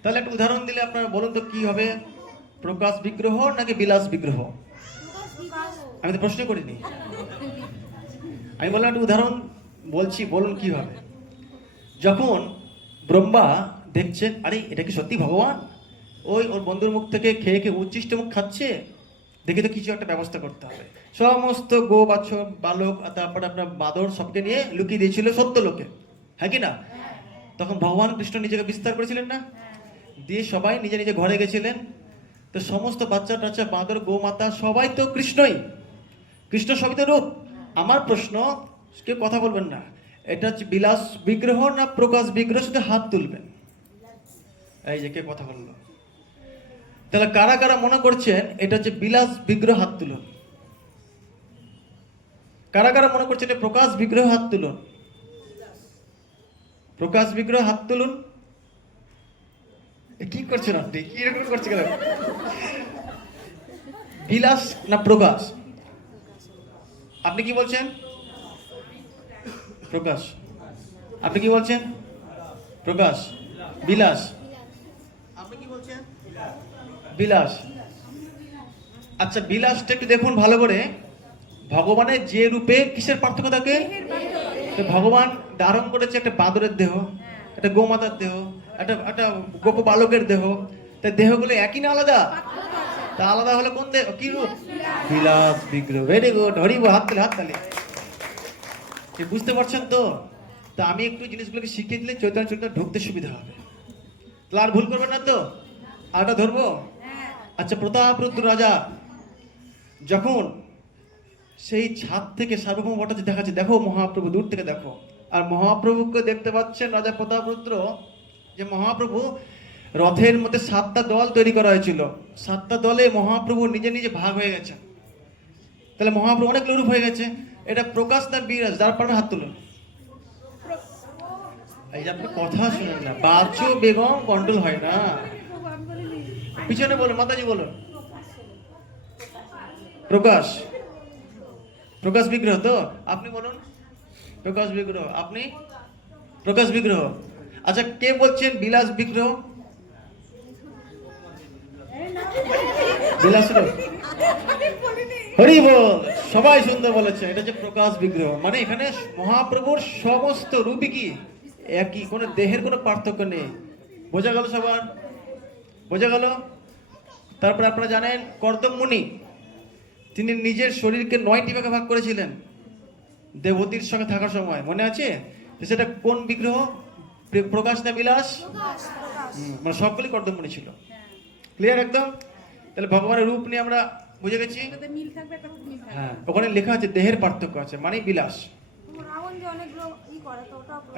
তাহলে একটা উদাহরণ দিলে আপনারা বলুন তো কি হবে? প্রকাশ বিগ্রহ নাকি বিলাস বিগ্রহ? আমি তো প্রশ্ন করিনি, আমি বললাম একটা উদাহরণ বলছি, বলুন কি হবে? যখন ব্রহ্মা দেখছেন, আরে এটা কি সত্যি ভগবান, ওই ওর বন্ধুর মুখ থেকে খেয়ে খেয়ে উচ্ছিষ্ট মুখ খাচ্ছে, দেখে তো কিছু একটা ব্যবস্থা করতে হবে। সমস্ত গো বাছর বালক, তারপরে আপনার বাদর, সবকে নিয়ে লুকিয়ে দিয়েছিল সত্য লোকে, হ্যাঁ কি না? তখন ভগবান কৃষ্ণ নিজেকে বিস্তার করেছিলেন না, দিয়ে সবাই নিজে নিজে ঘরে গেছিলেন, তো সমস্ত বাচ্চা টাচ্চা বাঁদর গোমাতা সবাই তো কৃষ্ণই, কৃষ্ণ সবই তো রূপ। আমার প্রশ্ন, কেউ কথা বলবেন না, এটা হচ্ছে বিলাস বিগ্রহ না প্রকাশ বিগ্রহ? শুধু হাত তুলবেন। এই যে কে কথা বললো, তাহলে কারা কারা মনে করছেন এটা হচ্ছে বিলাস বিগ্রহ? হাত তুলুন। কারা কারা মনে করছেন এটা প্রকাশ বিগ্রহ? হাত তুলুন। প্রকাশ বিগ্রহ হাত তুলুন। কি করছেন আপনি, কি এরকম করছে কেন? বিলাস না প্রকাশ? আপনি কি বলছেন? প্রকাশ। আপনি কি বলছেন? প্রকাশ। বিলাস। আপনি কি বলছেন? বিলাস। আচ্ছা, বিলাসটা একটু দেখুন ভালো করে। ভগবানের যে রূপে কিসের পার্থক্য থাকে? ভগবান ধারণ করেছে একটা বাদরের দেহ, একটা গোমাতার দেহ, একটা গোপ বালকের দেহ। তাই দেহগুলো একই না আলাদা? তা আলাদা হলে কোন দেহ, কি রূপ? বিলাস বিগ্রহ। ভেরি গুড, হরিব, হাত তালে, হাত তালে। বুঝতে পারছেন তো? তা আমি একটু জিনিসগুলোকে শিখিয়ে দিলে চৈতন্য চরিত্র ঢুকতে সুবিধা হবে। তাহলে আর ভুল করবেন না তো? আরটা ধরবো? আচ্ছা, প্রতাপরুদ্র রাজা যখন সেই ছাদ থেকে সার্বভৌম ভট্টাচার্য দেখাচ্ছে, দেখো মহাপ্রভু, দূর থেকে দেখো। আর মহাপ্রভুকে দেখতে পাচ্ছেন রাজা প্রতাপরুদ্র, যে মহাপ্রভু রথের মধ্যে 7টা দল তৈরি করা হয়েছিল, 7টা দলে মহাপ্রভু নিজে নিজে ভাগ হয়ে গেছে। তাহলে মহাপ্রভু অনেক রূপ হয়ে গেছে। এটা প্রকাশ না বিরাজ? যার পারবে হাত তুলুন। এই যে আপনি কথা শুনেন না, বাচ্চু বেগম কন্ট্রোল হয় না। পিছনে বলুন, মাতাজি বলুন। প্রকাশ। প্রকাশ বিগ্রহ তো? আপনি বলুন। প্রকাশ বিগ্রহ। আপনি? প্রকাশ বিগ্রহ। আচ্ছা, কে বলছেন বিলাস বিগ্রহ? বিলাস রূপ। হরি বল, সবাই সুন্দর বলেছে। এটা হচ্ছে প্রকাশ বিগ্রহ। মানে এখানে মহাপ্রভুর সমস্ত রূপই কি একই, কোনো দেহের কোনো পার্থক্য নেই। বোঝা গেল সবার? বোঝা গেল? তারপরে আপনারা জানেন কর্দম মুনি, তিনি নিজের শরীরকে 9টি ভাগে ভাগ করেছিলেন দেবতীর সঙ্গে থাকার সময়, মনে আছে? সেটা কোন বিগ্রহ? প্রকাশ না বিলাস? মানে সবগুলি কর্দম মুনি ছিল। ক্লিয়ার একদম? তাহলে ভগবানের রূপ নিয়ে আমরা বুঝে গেছি। হ্যাঁ, ওখানে লেখা আছে দেহের পার্থক্য আছে, মানে বিলাস।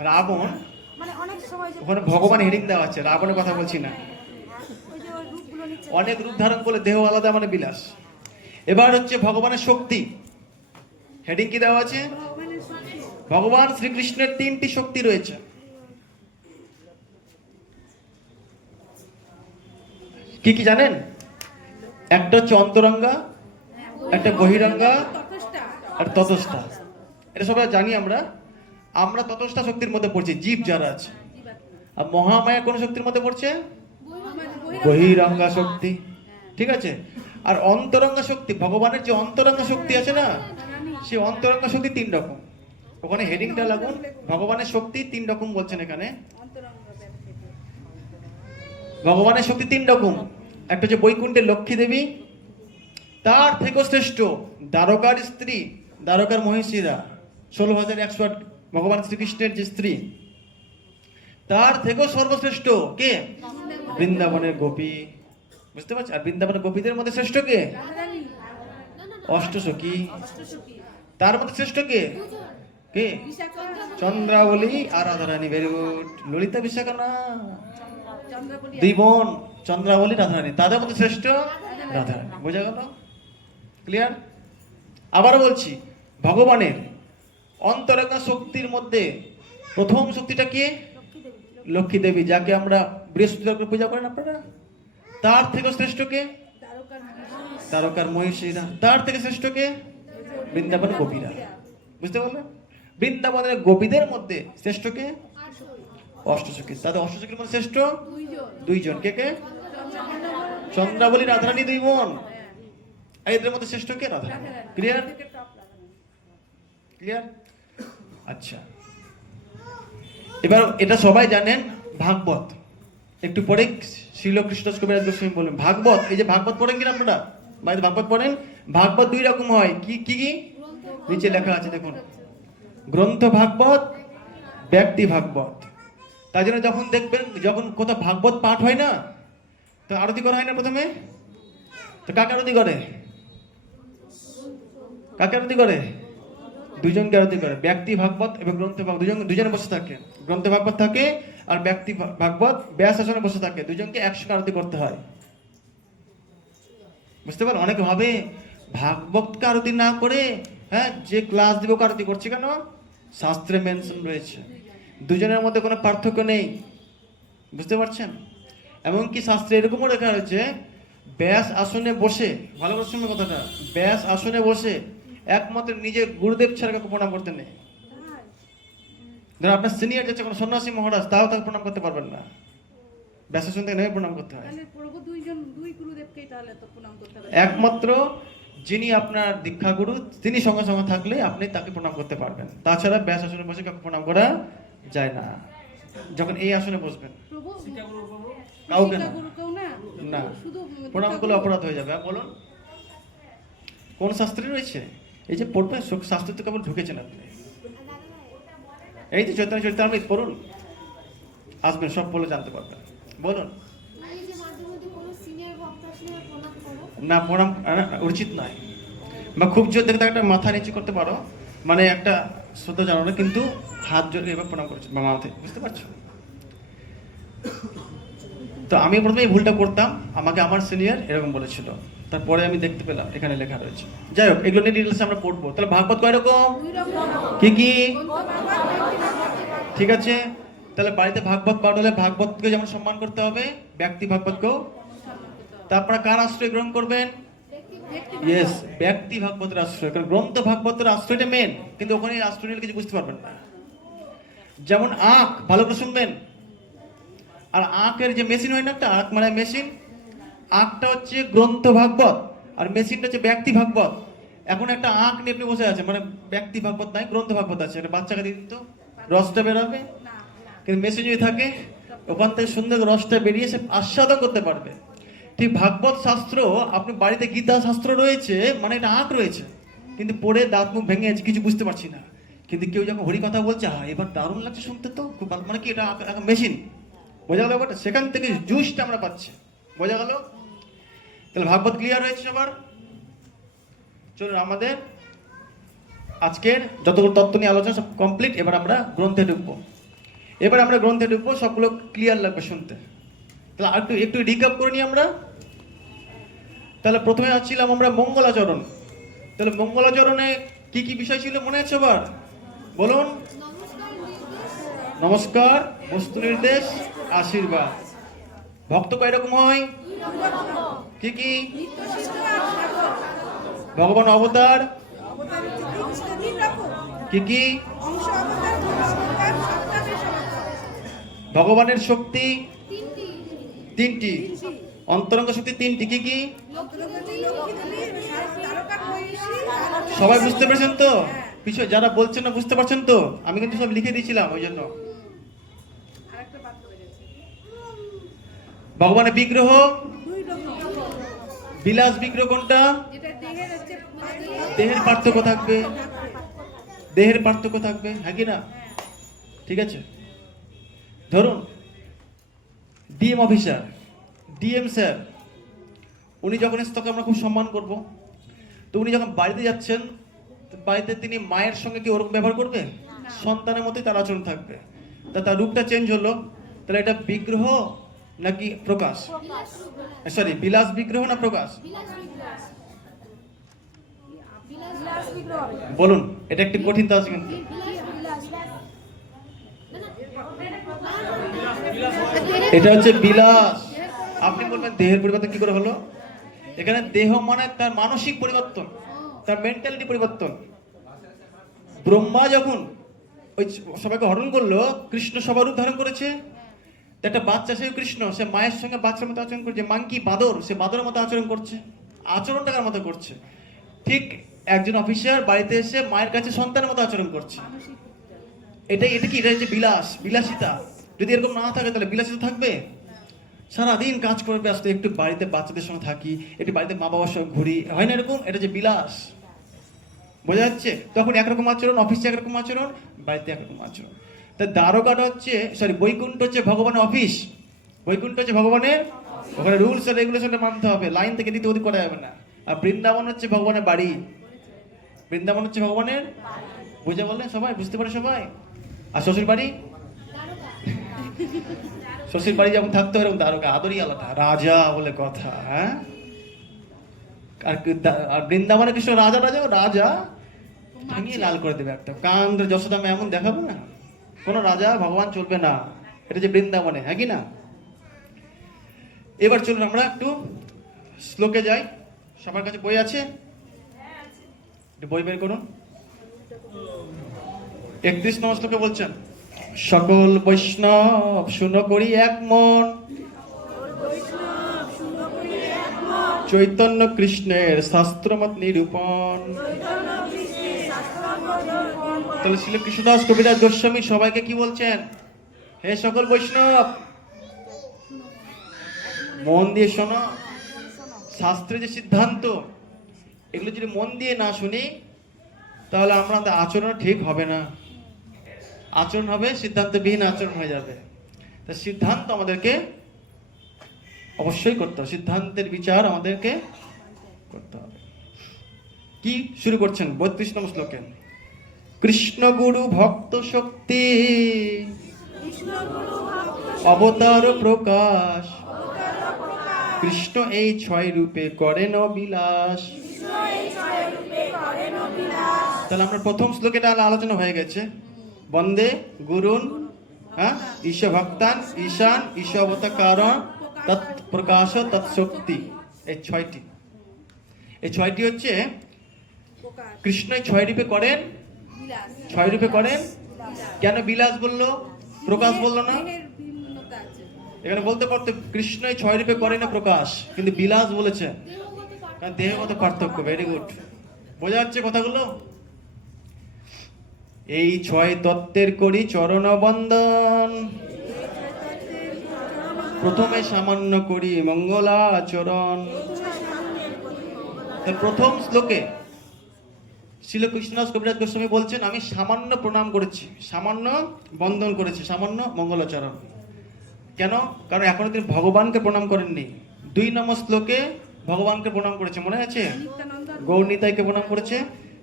রাবণ, ওখানে ভগবান হেডিং দেওয়া আছে, রাবণের কথা বলছি না। অনেক রূপ ধারণ করলে দেহ আলাদা, মানে বিলাস। এবার হচ্ছে ভগবানের শক্তি, হেডিং কি দেওয়া আছে? ভগবান শ্রীকৃষ্ণের 3টি শক্তি রয়েছে। কি কি জানেন? একটা হচ্ছে অন্তরঙ্গা, একটা বহিরঙ্গা, আর ততস্থা। এটা সবাই জানি আমরা। আমরা ততস্থা শক্তির মধ্যে পড়ছি, জীব যারা আছে। আর মহামায়া কোন শক্তির মধ্যে পড়ছে? বহিরঙ্গা শক্তি। ঠিক আছে? আর অন্তরঙ্গা শক্তি, ভগবানের যে অন্তরঙ্গা শক্তি আছে না, সেই অন্তরঙ্গা শক্তি 3 রকম। ওখানে হেডিংটা লাগুন, ভগবানের শক্তি 3 রকম বলছেন এখানে। ভগবানের শক্তি 3 রকম। একটা হচ্ছে বৈকুণ্ঠের লক্ষ্মী দেবী, তার থেকে শ্রেষ্ঠ দ্বারকার স্ত্রী, দ্বারকার মহিষীরা 16,108 ভগবান শ্রীকৃষ্ণের যে স্ত্রী, তার থেকেও সর্বশ্রেষ্ঠ কে? বৃন্দাবনের গোপী। বুঝতে পারছি? আর বৃন্দাবনের গোপীদের মধ্যে শ্রেষ্ঠ কে? অষ্টসখী। তার মধ্যে শ্রেষ্ঠ কে? কে? চন্দ্রাবলী আর রাধারানী। Very good. ললিতা বিশাখা না, 2 বোন, চন্দ্রাবলী রাধারানী, তাদের মধ্যে শ্রেষ্ঠ রাধারানী। বোঝা গেল? ক্লিয়ার? আবারও বলছি, ভগবানের অন্তরঙ্গা শক্তির মধ্যে প্রথম শক্তিটা কে? লক্ষ্মী দেবী, যাকে আমরা বৃহস্পতিবার পূজা করেন আপনারা। তার থেকে শ্রেষ্ঠ কে? দ্বারকার মহিষীরা। তার থেকে শ্রেষ্ঠ কে? বৃন্দাবনের গোপীরা। বুঝতে পারলেন? বৃন্দাবনের গোপীদের মধ্যে শ্রেষ্ঠ কে? অষ্টসখী। তাদের অষ্টসখীর মধ্যে শ্রেষ্ঠ 2 জন। কে কে? চন্দ্রাবলী রাধারানী, 2 বোন। এদের মধ্যে শ্রেষ্ঠ কে? রাধারানী। ক্লিয়ার? ক্লিয়ার? আচ্ছা, এবার এটা সবাই জানেন ভাগবত। একটু পরে শ্রীল কৃষ্ণদাস কবিরাজ গোস্বামী বলেন ভাগবত। এই যে ভাগবত পড়েন কিনা আপনারা? বাড়িতে ভাগবত পড়েন? ভাগবত 2 রকম হয়। কি কি? নিচে লেখা আছে দেখুন, গ্রন্থ ভাগবত, ব্যক্তি ভাগবত। তাই জন্য যখন দেখবেন, যখন কোথাও ভাগবত পাঠ হয় না, তো আরতি করা হয় না প্রথমে? তো কাকে আরতি করে? কাকে আরতি করে? দুজনকে আরতি করে। ব্যক্তি ভাগবত এবং গ্রন্থ ভাগবত দুজনে বসে থাকে। গ্রন্থ ভাগবত থাকে আর ব্যক্তি ভাগবত ব্যাস আসনে বসে থাকে। দুজনকে একসঙ্গে আরতি করতে হয়। বুঝতে পারো? অনেকে ভাবে ভাগবতকে আরতি না করে হ্যাঁ যে ক্লাস দিব আরতি করছে কেন? শাস্ত্রে মেনশন রয়েছে দুজনের মধ্যে কোনো পার্থক্য নেই। বুঝতে পারছেন? এমনকি শাস্ত্রে এরকমও লেখা রয়েছে ব্যাস আসনে বসে, ভালো করে শুনবে কথাটা, ব্যাস আসনে বসে একমাত্র নিজের গুরুদেব ছাড়া কাউকে প্রণাম করতে নেই। ধরো আপনার সিনিয়র যাচ্ছে কোনো সন্ন্যাসী মহারাজ, তাও তাকে প্রণাম করতে পারবেন না। ব্যাস আসন থেকে নেমে প্রণাম করতে হয়। একমাত্র যিনি আপনার দীক্ষা গুরু তিনি সঙ্গে সঙ্গে থাকলে আপনি তাকে প্রণাম করতে পারবেন। তাছাড়া ব্যাস আসনে বসে কাউকে প্রণাম করা যায় না। যখন এই আসনে বসবেন কাউকে না, প্রণাম করলে অপরাধ হয়ে যাবে। বলুন কোন শাস্ত্রে রয়েছে? এই যে পড়বেন শাস্ত্র তো কেবল ঢুকেছেন আপনি। এই যে চৈতন্য চরিতামৃত পড়ুন, আসবেন সব বলে জানতে পারবেন। বলুন। না, প্রণাম উচিত নয়। বা খুব জোর দেখে একটা মাথা নিচু করতে পারো, মানে একটা শ্রদ্ধা জানানো, কিন্তু হাত জোরে এবার প্রণাম করছে বা মাথায়। বুঝতে পারছো? তো আমি প্রথমে এই ভুলটা করতাম, আমাকে আমার সিনিয়র এরকম বলেছিল, তারপরে আমি দেখতে পেলাম এখানে লেখা রয়েছে। যাই হোক, এগুলো নিয়ে ডিটেলস আমরা পড়বো। তাহলে ভাগবত কয় রকম? কি কি? ঠিক আছে, তাহলে বাড়িতে ভাগবত পাঠ হলে ভাগবতকে যেমন সম্মান করতে হবে, ব্যক্তি ভাগবতকেও। তারপরে কার আশ্রয় গ্রহণ করবেন? ইয়েস, ব্যক্তি ভাগবতের আশ্রয়। কারণ গ্রন্থ ভাগবতের আশ্রয়টা মেন, কিন্তু ওখানে আশ্রয় নিলে কিছু বুঝতে পারবেন না। যেমন আঁখ, ভালো করে শুনবেন। আর আঁখের যে মেশিন হয় না, একটা আঁখ মানে মেশিন, আঁখটা হচ্ছে গ্রন্থ ভাগবত আর মেশিনটা হচ্ছে ব্যক্তি ভাগবত। এখন একটা আঁখ নিয়ে আপনি বসে আছেন, মানে ব্যক্তি ভাগবত নাই, গ্রন্থ ভাগবত আছে। একটা বাচ্চাকে দিয়ে দিন তো, রসটা বেরোবে। কিন্তু মেশিন যদি থাকে, ওখান থেকে সুন্দর রসটা বেরিয়ে সে আস্বাদন করতে পারবে। ঠিক ভাগবত শাস্ত্র, আপনি বাড়িতে গীতা শাস্ত্র রয়েছে, মানে এটা আঁক রয়েছে, কিন্তু পড়ে দাঁত মুখ ভেঙে আছে, কিছু বুঝতে পারছি না। কিন্তু কেউ যখন হরি কথা বলছে, হ্যাঁ এবার দারুণ লাগছে শুনতে, তো খুব ভালো, মানে কি এটা মেশিন। বোঝা গেল ব্যাপারটা? সেখান থেকে জুসটা আমরা পাচ্ছি। বোঝা গেল? তাহলে ভাগবত ক্লিয়ার হয়েছে সবার? চলুন, আমাদের আজকের যতগুলো তত্ত্ব নিয়ে আলোচনা সব কমপ্লিট। এবার আমরা গ্রন্থে ঢুকবো। সবগুলো ক্লিয়ার লাগবে শুনতে। তাহলে আর একটু রিক্যাপ করে নিই আমরা। তাহলে প্রথমে আসছিলাম আমরা মঙ্গলাচরণ। তাহলে মঙ্গলাচরণে কি কি বিষয় ছিল মনে আছে আবার? বলুন। নমস্কার, বস্তু নির্দেশ, আশীর্বাদ। ভক্ত কয় রকম হয়? কি কি? ভগবান অবতার কি কি? ভগবানের শক্তি তিনটি, অন্তরঙ্গ শক্তি তিনটি। কি কি? সবাই বুঝতে পেরেছেন তো? পিছনে যারা বলছেন না বুঝতে পারছেন তো? আমি কিন্তু সব লিখে দিয়েছিলাম, ওই জন্য। ভগবানের বিগ্রহ, বিলাস বিগ্রহ কোনটা? দেহের পার্থক্য থাকবে, দেহের পার্থক্য থাকবে, হ্যাঁ কি না? ঠিক আছে, ধরুন ডিএম অফিসার, ডিএম স্যার, উনি যখন এসে তাকে আমরা খুব সম্মান করব। তো উনি যখন বাড়িতে যাচ্ছেন, বাড়িতে তিনি মায়ের সঙ্গে কি ওরকম ব্যবহার করবে? সন্তানের মতোই তার আচরণ থাকবে। তার রূপটা চেঞ্জ হলো, তাহলে এটা বিগ্রহ নাকি প্রকাশ? সরি, বিলাস বিগ্রহ না প্রকাশ? বলুন, এটা একটু কঠিন তো আছে কিন্তু। এটা হচ্ছে বিলাস। আপনি বলবেন দেহের পরিবর্তন কি করে হলো? এখানে দেহ মানে তার মানসিক পরিবর্তন, তার মেন্টালিটি পরিবর্তন। ব্রহ্মা যখন ওই সবাইকে হরণ করলো, কৃষ্ণ সবার রূপ ধারণ করেছে। একটা বাচ্চা, সে কৃষ্ণ, সে মায়ের সঙ্গে বাচ্চার মতো আচরণ করছে। মাংকি বাদর, সে বাদরের মতো আচরণ করছে, আচরণটা কার মতো করছে? ঠিক একজন অফিসার বাড়িতে এসে মায়ের কাছে সন্তানের মতো আচরণ করছে। এটা কি? এটা হচ্ছে বিলাস, বিলাসিতা। যদি এরকম না থাকে তাহলে বিলাসিতা থাকবে? সারাদিন কাজ করে ব্যস্ত, একটু বাড়িতে বাচ্চাদের সঙ্গে থাকি, একটু বাড়িতে মা বাবার সঙ্গে ঘুরি, হয় না এরকম? এটা যে বিলাস। বোঝা যাচ্ছে? তখন একরকম আচরণ, অফিসে একরকম আচরণ, বাড়িতে একরকম আচরণ। তা দ্বারকাটা হচ্ছে, সরি, বৈকুণ্ঠ হচ্ছে ভগবানের অফিস। বৈকুণ্ঠ হচ্ছে ভগবানের ওখানে রুলস আর রেগুলেশনটা মানতে হবে, লাইন থেকে দিতে ওদিক করা যাবে না। আর বৃন্দাবন হচ্ছে ভগবানের বাড়ি, বৃন্দাবন হচ্ছে ভগবানের, বুঝে বললেন সবাই, বুঝতে পারে সবাই। আর শ্বশুর বাড়ি, শ্বশুর বাড়ি যেমন থাকতে হবে দ্বারকা, আদরই আলাদা, রাজা বলে কথা। হ্যাঁ, আর বৃন্দাবনে কৃষ্ণ রাজা, রাজা রাজা ভাঙিয়ে লাল করে দেবে একটা কান যশোদা এমন দেখাবো না, কোনো রাজা ভগবান চলবে না। এটা যে বৃন্দাবনে, হ্যাঁ কি না? এবার চলুন আমরা একটু শ্লোকে যাই। সবার কাছে বই আছে? বই বের করুন। 31 নম্বর শ্লোকে বলছেন, সকল বৈষ্ণব শুনো করি এক মন, চৈতন্য কৃষ্ণের শাস্ত্রমত নিরূপণ। তাহলে শ্রী কৃষ্ণদাস কবিরাজ গোস্বামী সবাইকে কি বলছেন? হে সকল বৈষ্ণব, মন দিয়ে শোনো, শাস্ত্রের যে সিদ্ধান্ত এগুলো যদি মন দিয়ে না শুনি তাহলে আমাদের আচরণ ঠিক হবে না, আচরণ হবে সিদ্ধান্তবিহীন আচরণ হয়ে যাবে। তা সিদ্ধান্ত আমাদেরকে অবশ্যই করতে হবে, সিদ্ধান্তের বিচার আমাদেরকে করতে হবে। কি শুরু করছেন 32 নম্বর শ্লোকে, কৃষ্ণ গুরু ভক্ত শক্তি অবতার প্রকাশ, কৃষ্ণ এই 6 রূপে করেন বিলাস। তাহলে আমরা প্রথম শ্লোকে আলোচনা হয়ে গেছে, বন্দে গুরুন, হ্যাঁ, ঈশ ভক্তান, ঈশান, ঈশ অবতার কারণ, তৎ প্রকাশ, তৎশক্তি। এই 6টি, এই 6টি হচ্ছে কৃষ্ণ 6 রূপে করেন, 6 রূপে করেন। কেন বিলাস বললো, প্রকাশ বললো না? এখানে বলতে পারতো কৃষ্ণ 6 রূপে করে না প্রকাশ, কিন্তু বিলাস বলেছে, কারণ দেহগত পার্থক্য। ভেরি গুড, বোঝা যাচ্ছে কথাগুলো? এই 6 তত্ত্বের করি চরণ বন্দন, প্রথমে সামান্য করি মঙ্গলাচরণ। প্রথম শ্লোকে শ্রীল কৃষ্ণদাস কবিরাজ গোস্বামী বলছেন, আমি সামান্য প্রণাম করেছি, সামান্য বন্দন করেছি, সামান্য মঙ্গলাচরণ। কেন? কারণ এখনো তিনি ভগবানকে প্রণাম করেননি। 2 নম্বর শ্লোকে ভগবানকে প্রণাম করেছে, মনে আছে? গৌরনিতাইকে প্রণাম করেছে।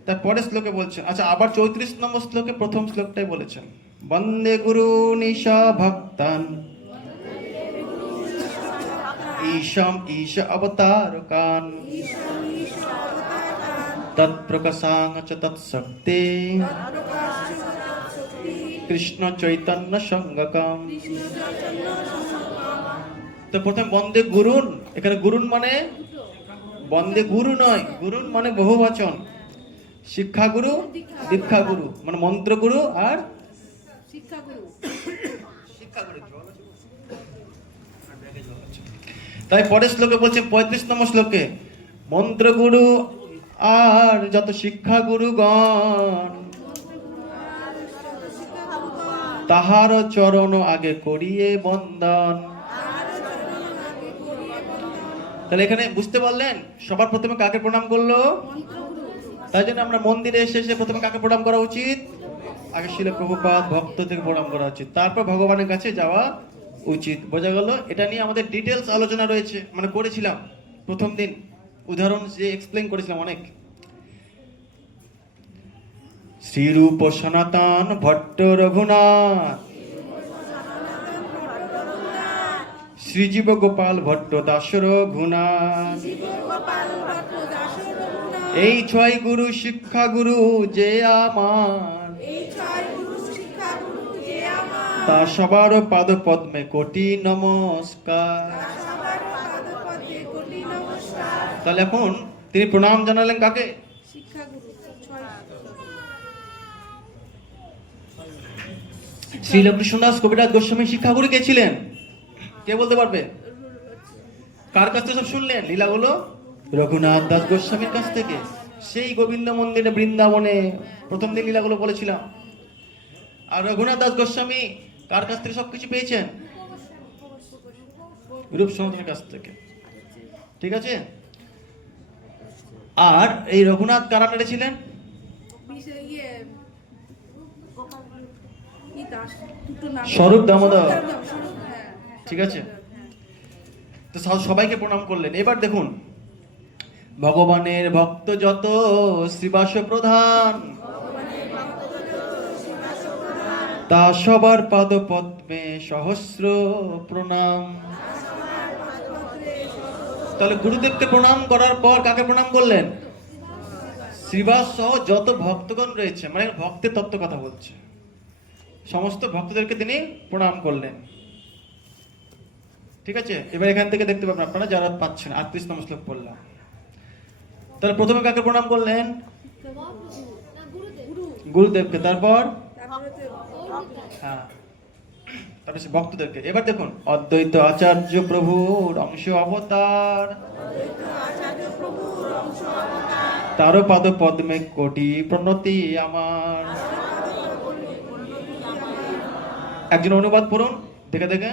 তারপরে শ্লোকে বলছেন, আচ্ছা আবার 34 নম্বর শ্লোকে প্রথম শ্লোকটাই বলেছেন, বন্দে গুরু নিশা ভক্তান, ঈশম ঈশ অবতারকান, তৎপ্রকাশাং চ তৎশক্তি, কৃষ্ণ চৈতন্য সঙ্গকম। তো প্রথম বন্দে গুরুন, এখানে গুরুন মানে বন্দে গুরু নয়, গুরুন মানে বহুবচন। শিক্ষা গুরু, দীক্ষা গুরু মানে মন্ত্র গুরু আর শিক্ষা গুরু। তাই পরের শ্লোকে বলছে 35 নম্বর শ্লোকে, মন্ত্র গুরু আর যত শিক্ষা গুরুগণ, তাহার চরণ আগে করিয়ে বন্দন। তাহলে এখানে বুঝতে পারলেন, সবার প্রথমে কাকে প্রণাম করলো? তাই জন্য আমরা মন্দিরে এসে প্রথমে কাকে প্রণাম করা উচিত? আগে শিল প্রভুপাদ ভক্ত থেকে প্রণাম করা উচিত, তারপর ভগবানের কাছে যাওয়া উচিত। বোঝা গেল? এটা নিয়ে আমাদের ডিটেলস আলোচনা রয়েছে, মানে করেছিলাম প্রথম দিন, উদাহরণ যে এক্সপ্লেইন করেছিলাম অনেক। শ্রীরূপ সনাতন ভট্ট রঘুনাথ, শ্রীজীব গোপাল ভট্ট দাস রঘুনাথ, এই 6 গুরু শিক্ষা গুরু যে আমার, তা সবার পাদ পদ্মে কোটি নমস্কার। তাহলে এখন তিনি প্রণাম জানালেন কাকে? শ্রীল কৃষ্ণদাস কবিরাজ গোস্বামী শিক্ষাগুরু কে ছিলেন? কে বলতে পারবে? কার কাছ থেকে সব শুনলেন লীলাগুলো? রঘুনাথ দাস গোস্বামীর কাছ থেকে। সেই গোবিন্দ মন্দিরে বৃন্দাবনে প্রথম দিন লীলাগুলো বলেছিলাম। আর রঘুনাথ দাস গোস্বামী কার কাছ থেকে সবকিছু পেয়েছেন? রূপ সনাতনের কাছ থেকে। ঠিক আছে? আর এই রঘুনাথ কারা ছিলেন? স্বরূপ দামোদর। ঠিক আছে, তো সবাইকে প্রণাম করলেন। এবার দেখুন, ভগবানের ভক্ত যত শ্রীবাস প্রধান, তা সবার পাদ পদ্মে সহস্র প্রণাম। তাহলে গুরুদেবকে প্রণাম করার পর কাকে প্রণাম করলেন? শ্রীবাস সহ যত ভক্তগণ রয়েছে, মানে ভক্তের তত্ত্ব কথা বলছে, সমস্ত ভক্তদেরকে তিনি প্রণাম করলেন। ঠিক আছে, এবার এখান থেকে দেখতে পাবেন আপনারা যারা পাচ্ছেন 38 শ্লোক পড়লাম। তাহলে প্রথমে কাকে প্রণাম করলেন? গুরুদেবকে। তারপর হ্যাঁ, তারপর ভক্তদেরকে। এবার দেখুন, অদ্বৈত আচার্য প্রভুর অংশ অবতার, তারও পাদ পদ্মে কোটি প্রণতি আমার। একজন অনুবাদ পড়ুন দেখে দেখে।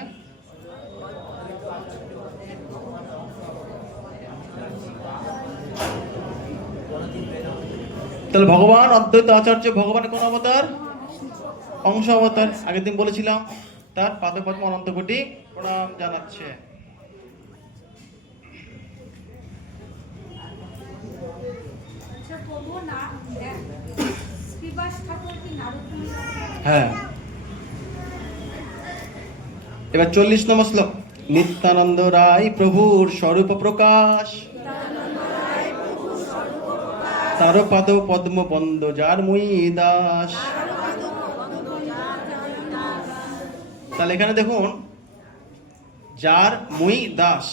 তাহলে ভগবান অদ্বৈত আচার্য ভগবানের কোন অবতার? অংশ অবতার। আগের দিন বলেছিলাম, তার পাদ পদ্ম অনন্ত কোটি প্রণাম জানাচ্ছে। হ্যাঁ, এবার 40 নম্বর শ্লোক। নিত্যানন্দ রায় প্রভুর স্বরূপ প্রকাশ, তার পাদ পদ্ম বন্দ যার মুই দাস। তাহলে এখানে দেখুন, যার মুই দাস,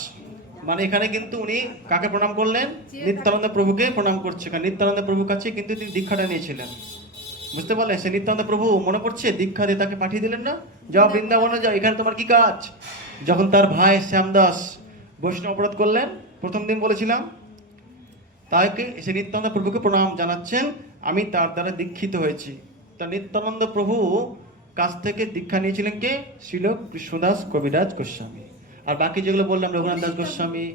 মানে এখানে কিন্তু উনি কাকে প্রণাম করলেন? নিত্যানন্দ প্রভুকে প্রণাম করছে। কারণ নিত্যানন্দ প্রভুর কাছে কিন্তু তিনি দীক্ষাটা নিয়েছিলেন। বুঝতে পারলেন? সে নিত্যানন্দ প্রভু মনে পড়ছে, দীক্ষা দিয়ে তাকে পাঠিয়ে দিলেন না, যাও বৃন্দাবনে যাও, এখানে তোমার কি কাজ? যখন তার ভাই শ্যামদাস বৈষ্ণব অপরাধ করলেন, প্রথম দিন বলেছিলাম, তাকে সে নিত্যানন্দ প্রভুকে প্রণাম জানাচ্ছেন, আমি তার দ্বারা দীক্ষিত হয়েছি। তা নিত্যানন্দ প্রভু কাছ থেকে দীক্ষা নিয়েছিলেন কে? শ্রীল কৃষ্ণদাস কবিরাজ গোস্বামী। আর বাকি যেগুলো বললাম, রঘুনাথ দাস গোস্বামী,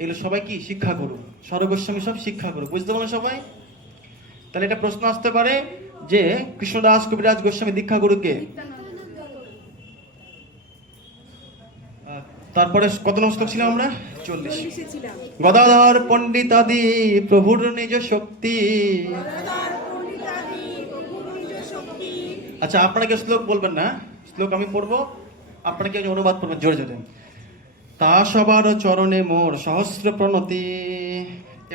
এগুলো সবাই কি শিক্ষাগুরু, স্বরগোস্বামী সব শিক্ষাগুরু। বুঝতে পারলেন সবাই? তাহলে এটা প্রশ্ন আসতে পারে যে কৃষ্ণদাস কবিরাজ গোস্বামী দীক্ষাগুরুকে। তারপরে কত নম্বর শ্লোক ছিলাম আমরা? 40। গদাধর পণ্ডিত আদি প্রভুর নিজ শক্তি। আচ্ছা, আপনারা কেউ শ্লোক বলবেন না, শ্লোক আমি পড়বো, আপনারা কেউ অনুবাদ করবেন জোরে জোরে। তা সবার চরণে মোর সহস্র প্রণতি।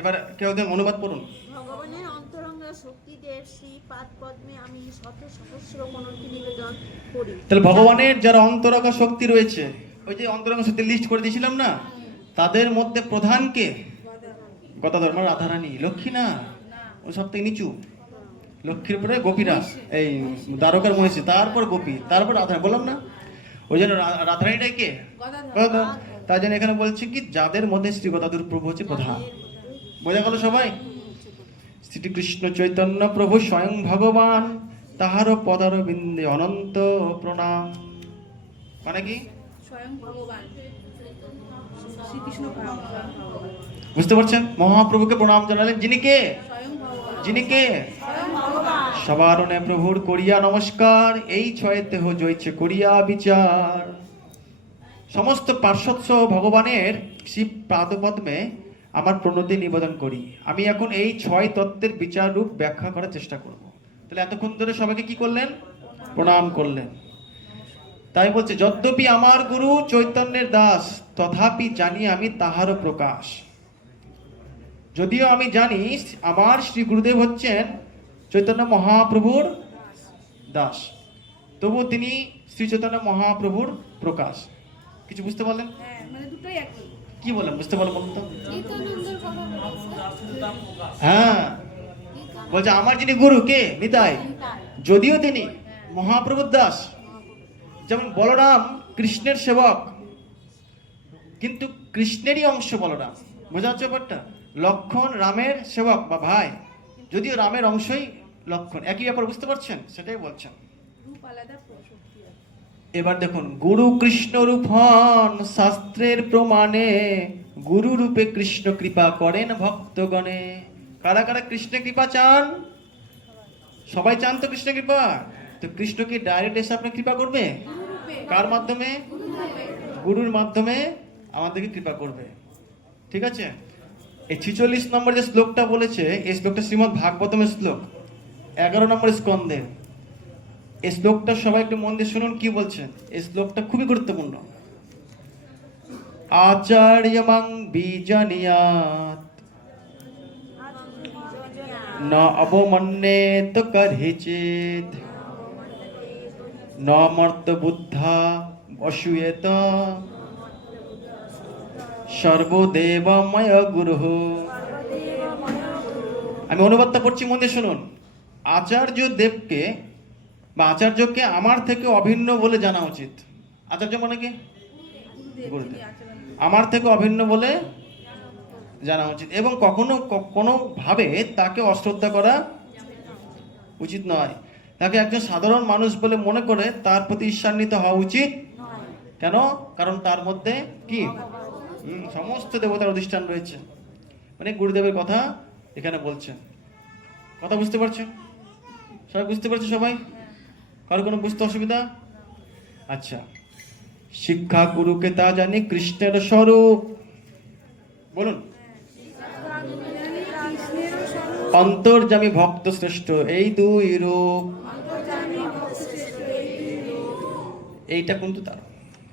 এবার কেউ অনুবাদ করুন। ভগবানের অন্তরঙ্গ শক্তিদেব শ্রী পাদ পদ্মে আমি শত সহস্র প্রণতি নিবেদন করি। তাহলে ভগবানের যারা অন্তরঙ্গ শক্তি রয়েছে, ওই যে অন্তরঙ্গ শক্তি লিস্ট করে দিয়েছিলাম না, তাদের মধ্যে প্রধান কে? গদাধর, মানে রাধারানী। লক্ষ্মী না, ও সব থেকে নিচু। লক্ষ্মীর পরে গোপীরা, এই দ্বারকার মহিষী, তারপর গোপী, তারপর রাধা। বললাম না, ওই জন্য রাধারানীটাই কে? গদাধর। তাই জন্য এখানে বলছে কি, যাদের মধ্যে শ্রী গদাধর প্রভু হচ্ছে প্রধান। বোঝা গেল সবাই? শ্রীকৃষ্ণ চৈতন্য প্রভু স্বয়ং ভগবান, তাহারও পদার বিন্দে অনন্ত প্রণাম। মানে কি? স্বয়ং ভগবান শ্রীকৃষ্ণ ভগবান। বুঝতে পারছেন? মহাপ্রভুকে প্রণাম জানালেন, যিনি কে? স্বয়ং ভগবান। যিনি কে? স্বয়ং ভগবান। সবারণে প্রভুর করিয়া নমস্কার, এই ছয় দেহ জয়ছে করিয়া বিচার। সমস্ত পার্শ্বৎ ভগবানের শ্রী পাদপদ্মে আমার প্রণতি নিবেদন করি। আমি এখন এই 6 তত্ত্বের বিচার রূপ ব্যাখ্যা করার চেষ্টা করব। তাহলে এতক্ষণ ধরে সবাইকে কি করলেন? প্রণাম করলেন। তাই বলছে, যদ্যপি আমার গুরু চৈতন্যের দাস, তথাপি জানি আমি তাহারও প্রকাশ। যদিও আমি জানি আমার শ্রী গুরুদেব হচ্ছেন চৈতন্য মহাপ্রভুর দাস, তবু তিনি শ্রী চৈতন্য মহাপ্রভুর প্রকাশ। কিছু বুঝতে পারলেন? হ্যাঁ, মানে দুটোই একই। কি বললেন? বুঝতে পারলেন? বলুন তো। নিত্যানন্দের কথা বলেছে। হ্যাঁ, বলছে আমার যিনি গুরু কে? নিতাই। যদিও তিনি মহাপ্রভুর দাস, যেমন বলরাম কৃষ্ণের সেবক, কিন্তু কৃষ্ণেরই অংশ বলরাম। বোঝা যাচ্ছে ব্যাপারটা? লক্ষণ রামের সেবক বা ভাই, যদিও রামের অংশই লক্ষণ, একই ব্যাপার। বুঝতে পারছেন? সেটাই বলছেন। রূপ আলাদা, শক্তি আলাদা। এবার দেখুন, গুরু কৃষ্ণ রূপ হন শাস্ত্রের প্রমাণে, গুরু রূপে কৃষ্ণ কৃপা করেন ভক্তগণে। কারা কারা কৃষ্ণ কৃপা চান? সবাই চান তো কৃষ্ণ কৃপা। তো কৃষ্ণ কি ডাইরেক্ট এসে আপনার কৃপা করবে? কার মাধ্যমে? গুরুর মাধ্যমে আমাদেরকে কৃপা করবে। ঠিক আছে, এই 46 নম্বর যে শ্লোকটা বলেছে, এই শ্লোকটা শ্রীমদ্ ভাগবতমের শ্লোক 11 নম্বর স্কন্ধে। এই শ্লোকটা সবাই একটু মন দিয়ে শুনুন কি বলছেন। এই শ্লোকটা খুবই গুরুত্বপূর্ণ। আচার্যমাং বীজানিয়াত ন অবমন্যেত করহিচিত ন মর্ত বুদ্ধা অসূয়েত সর্বদেবময় গুরু। আমি অনুবাদটা পড়ছি, মন দিয়ে শুনুন। আচার্য দেবকে বা আচার্যকে আমার থেকে অভিন্ন বলে জানা উচিত। আচার্য মানে কি? গুরুদেব। আমার থেকে অভিন্ন বলে জানা উচিত, এবং কখনো কোনো ভাবে তাকে অশ্রদ্ধা করা উচিত নয়। তাকে একজন সাধারণ মানুষ বলে মনে করে তার প্রতি ঈর্ষান্বিত হওয়া উচিত কেন? কারণ তার মধ্যে কি সমস্ত দেবতার অধিষ্ঠান রয়েছে। মানে গুরুদেবের কথা এখানে বলছেন। কথা বুঝতে পারছেন সবাই? বুঝতে পারছে সবাই? কারো কোনো বুঝতে অসুবিধা? আচ্ছা, শিক্ষা গুরুকে তা জানি কৃষ্ণের স্বরূপ। বলুন। অন্তর্যামী ভক্ত শ্রেষ্ঠ এই দুই রূপ। এইটা কিন্তু তার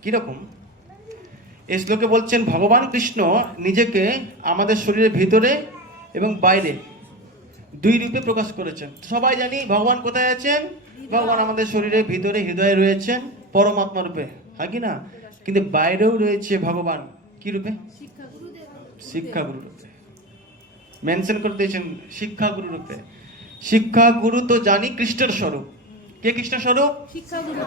কিরকম? এই শ্লোকে বলছেন ভগবান কৃষ্ণ নিজেকে আমাদের শরীরের ভিতরে এবং বাইরে দুই রূপে প্রকাশ করেছেন। সবাই জানি ভগবান কোথায় আছেন? ভগবান আমাদের শরীরের ভিতরে হৃদয়ে রয়েছেন পরমাত্মা রূপে, হয় কি না? কিন্তু বাইরেও রয়েছে ভগবান কি রূপে? শিক্ষা গুরু রূপে। মেনশন করে দিয়েছেন শিক্ষা গুরু রূপে। শিক্ষা গুরু তো জানি কৃষ্ণের স্বরূপ। কে কৃষ্ণের স্বরূপ? শিক্ষাগুরু।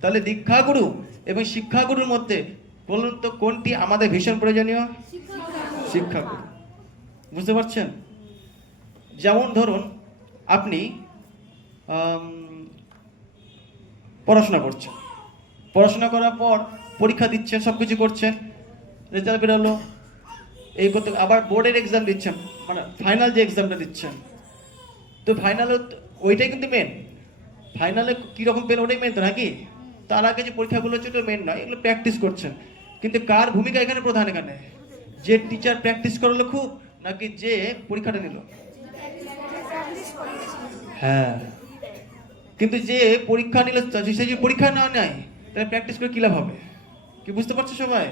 তাহলে দীক্ষা গুরু এবং শিক্ষা গুরুর মধ্যে বলুন তো কোনটি আমাদের ভীষণ প্রয়োজনীয়? শিক্ষা গুরু। বুঝতে পারছেন? যেমন ধরুন আপনি পড়াশোনা করছেন, পড়াশোনা করার পর পরীক্ষা দিচ্ছেন, সবকিছু করছেন, রেজাল্ট বেরোলো, এই করতে আবার বোর্ডের এক্সাম দিচ্ছেন, মানে ফাইনাল যে এক্সামটা দিচ্ছেন। তো ফাইনালে ওইটাই কিন্তু মেন। ফাইনালে কীরকম পেন ওটাই মেন তো নাকি? তার আগে যে পরীক্ষাগুলো হচ্ছে ওটা মেন নয়, এগুলো প্র্যাকটিস করছেন। কিন্তু কার ভূমিকা এখানে প্রধান? এখানে যে টিচার প্র্যাকটিস করালো খুব, নাকি যে পরীক্ষাটা নিল? হ্যাঁ, কিন্তু যে পরীক্ষা নিল সে যে পরীক্ষা না নেয় তাহলে প্র্যাকটিস করে কি লাভ হবে? কি বুঝতে পারছো সবাই?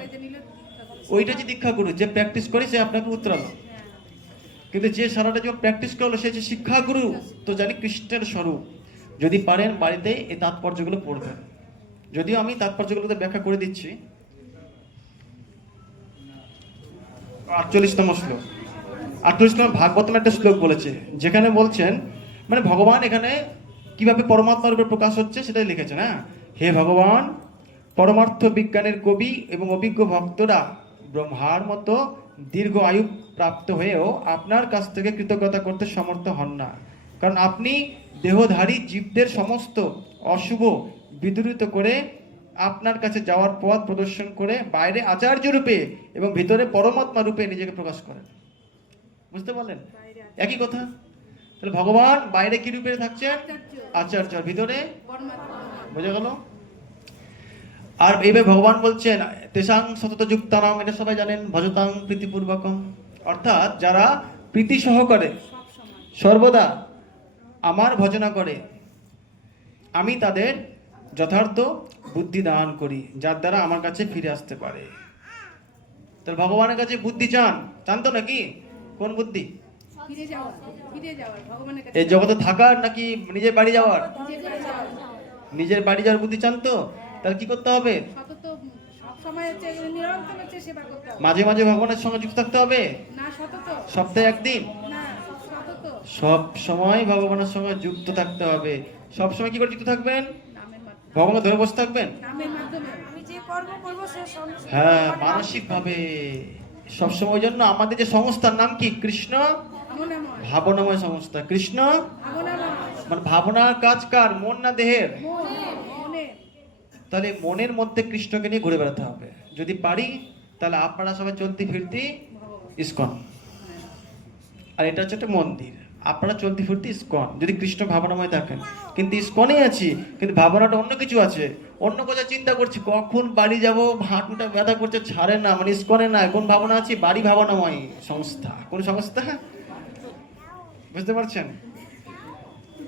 ওইটা যে দীক্ষা গুরু, যে প্র্যাকটিস করে সে আপনাকে উত্তরালো। কিন্তু যে সারাটা যখন প্র্যাকটিস করলো সে যে শিক্ষা গুরু তো জানি কৃষ্ণের স্বরূপ। যদি পারেন বাড়িতে এই তাৎপর্যগুলো পড়বেন, যদিও আমি তাৎপর্যগুলোতে ব্যাখ্যা করে দিচ্ছি। 48 নম্বর শ্লোক, 48 নম্বর ভাগবতম একটা শ্লোক বলেছে, যেখানে বলছেন মানে ভগবান এখানে কিভাবে পরমাত্মার উপর প্রকাশ হচ্ছে সেটাই লিখেছেন। হ্যাঁ, হে ভগবান, পরমার্থ বিজ্ঞানের কবি এবং অভিজ্ঞ ভক্তরা ব্রহ্মার মতো দীর্ঘ আয়ু প্রাপ্ত হয়েও আপনার কাছ থেকে কৃতজ্ঞতা করতে সমর্থ হন না, কারণ আপনি দেহধারী জীবদের সমস্ত অশুভ বিদূরিত করে আপনার কাছে যাওয়ার পথ প্রদর্শন করে বাইরে আচার্য রূপে এবং ভিতরে পরমাত্মা রূপে নিজেকে প্রকাশ করেন। বুঝতে পারলেন? একই কথা। তাহলে ভগবান বাইরে কি রূপে থাকছেন? আচার্য, ভিতরে বোঝা গেল? আর এইভাবে ভগবান বলছেন তেসাং সতত যুক্তানাম, এটা সবাই জানেন, ভজতাং প্রীতিপূর্বকম, অর্থাৎ যারা প্রীতি সহকারে সর্বদা আমার ভজনা করে আমি তাদের যথার্থ বুদ্ধি দান করি, যার দ্বারা আমার কাছে ফিরে আসতে পারে। তাহলে ভগবানের কাছে বুদ্ধি চান তো নাকি? কোন বুদ্ধি? ফিরে যাওয়ার ভগবানের কাছে। এই জগতে থাকার নাকি নিজের বাড়ি যাওয়ার? নিজের বাড়ি যাওয়ার বুদ্ধি চান তো? তাহলে কি করতে হবে? সতত সব সময় হচ্ছে নিরন্তর হচ্ছে সেবা করতে হবে। মাঝে মাঝে ভগবানের সঙ্গে যুক্ত থাকতে হবে না সতত, সপ্তাহে একদিন না সতত, সব সময় ভগবানের সঙ্গে যুক্ত থাকতে হবে। সব সময় কি করে যুক্ত থাকবেন? নামের মাধ্যমে। ভগবানকে ধরে বসে থাকবেন? নামের মাধ্যমে। আমি যে কর্ম করবো সে হ্যাঁ, মানসিক ভাবে সবসময়। ওই জন্য আমাদের যে সংস্থার নাম কি? কৃষ্ণ ভাবনাময়। ভাবনাময় সংস্থা। কৃষ্ণ ভাবনাময়। মানে ভাবনার কাজ কার? মন না দেহের? মনে। তাহলে মনের মধ্যে কৃষ্ণকে নিয়ে ঘুরে বেড়াতে হবে। যদি পারি তাহলে আপনারা সবাই চলতি ফিরতি ইস্কন, আর এটা হচ্ছে একটা মন্দির। আপনারা চলতি ফিরতি ইস্কন যদি কৃষ্ণ ভাবনাময় থাকেন। কিন্তু ইস্কনে আছি কিন্তু ভাবনাটা অন্য কিছু আছে, অন্য কথা চিন্তা করছি, কখন বাড়ি যাব, হাঁটুটা ব্যথা করছে, ছাড়ে না, মানে ইস্কনে না, কোন ভাবনা আছে, বাড়ি ভাবনাময় সংস্থা, কোন সংস্থা, বুঝতে পারছেন?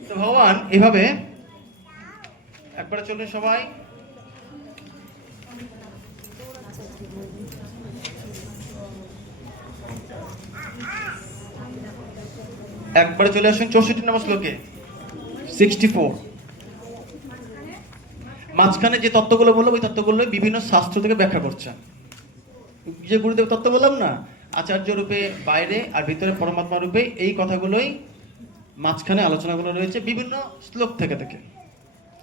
তো ভগবান এভাবে একবারে চলুন সবাই, একবারে চলে আসুন 64 নম্বর শ্লোকে, 64। মাঝখানে যে তত্ত্বগুলো বললাম ওই তত্ত্বগুলো বিভিন্ন শাস্ত্র থেকে ব্যাখ্যা করছেন। যে গুরুদেব তত্ত্ব বললাম না, আচার্য রূপে বাইরে আর ভিতরে পরমাত্মা রূপে, এই কথাগুলোই মাঝখানে আলোচনাগুলো রয়েছে বিভিন্ন শ্লোক থেকে থেকে।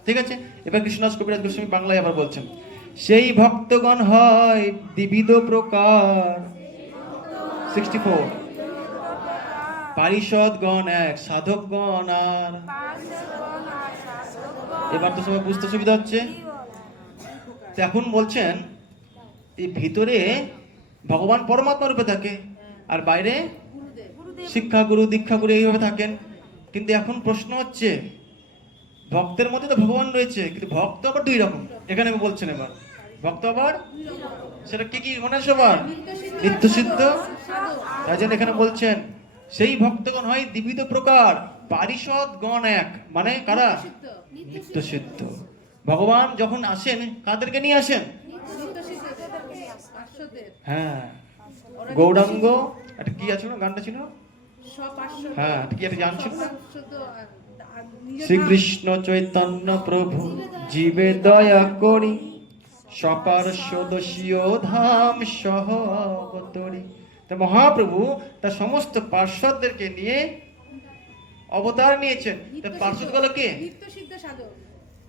ঠিক আছে, এবার কৃষ্ণদাস কবিরাজ গোস্বামী বাংলায় আবার বলছেন, সেই ভক্তগণ হয় দ্বিবিধ প্রকার, 64। পারিষদগণ এক, সাধকগণ আর। এবার তো সবাই বুঝতে সুবিধা হচ্ছে। তো এখন বলছেন এই ভিতরে ভগবান পরমাত্মা রূপে থাকে আর বাইরে শিক্ষাগুরু দীক্ষাগুরু এইভাবে থাকেন। কিন্তু এখন প্রশ্ন হচ্ছে, ভক্তের মধ্যে তো ভগবান রয়েছে, কিন্তু ভক্ত আবার দুই রকম। এখানে বলছেন এবার ভক্ত আবার সেটা কি কি মনে সবার, নিত্য সিদ্ধ। তাই জন্য এখানে বলছেন সেই ভক্তগণ হয় দ্বিবিধ প্রকার, পারিষদ গণ এক, মানে কারা, নিত্য সিদ্ধ। ভগবান যখন আসেন কাদেরকে নিয়ে আসেন, হ্যাঁ, গৌরাঙ্গ, একটা কি আছে না গানটা ছিল, হ্যাঁ কি একটা গান ছিল, শ্রীকৃষ্ণ চৈতন্য প্রভু জীবে দয়া করি, সপার্শ্বদশীয় ধাম সহ অবতরী। তা মহাপ্রভু তার সমস্ত পার্শ্বদদেরকে নিয়ে অবতার নিয়েছেন। তা পার্শ্বদগুলো কে,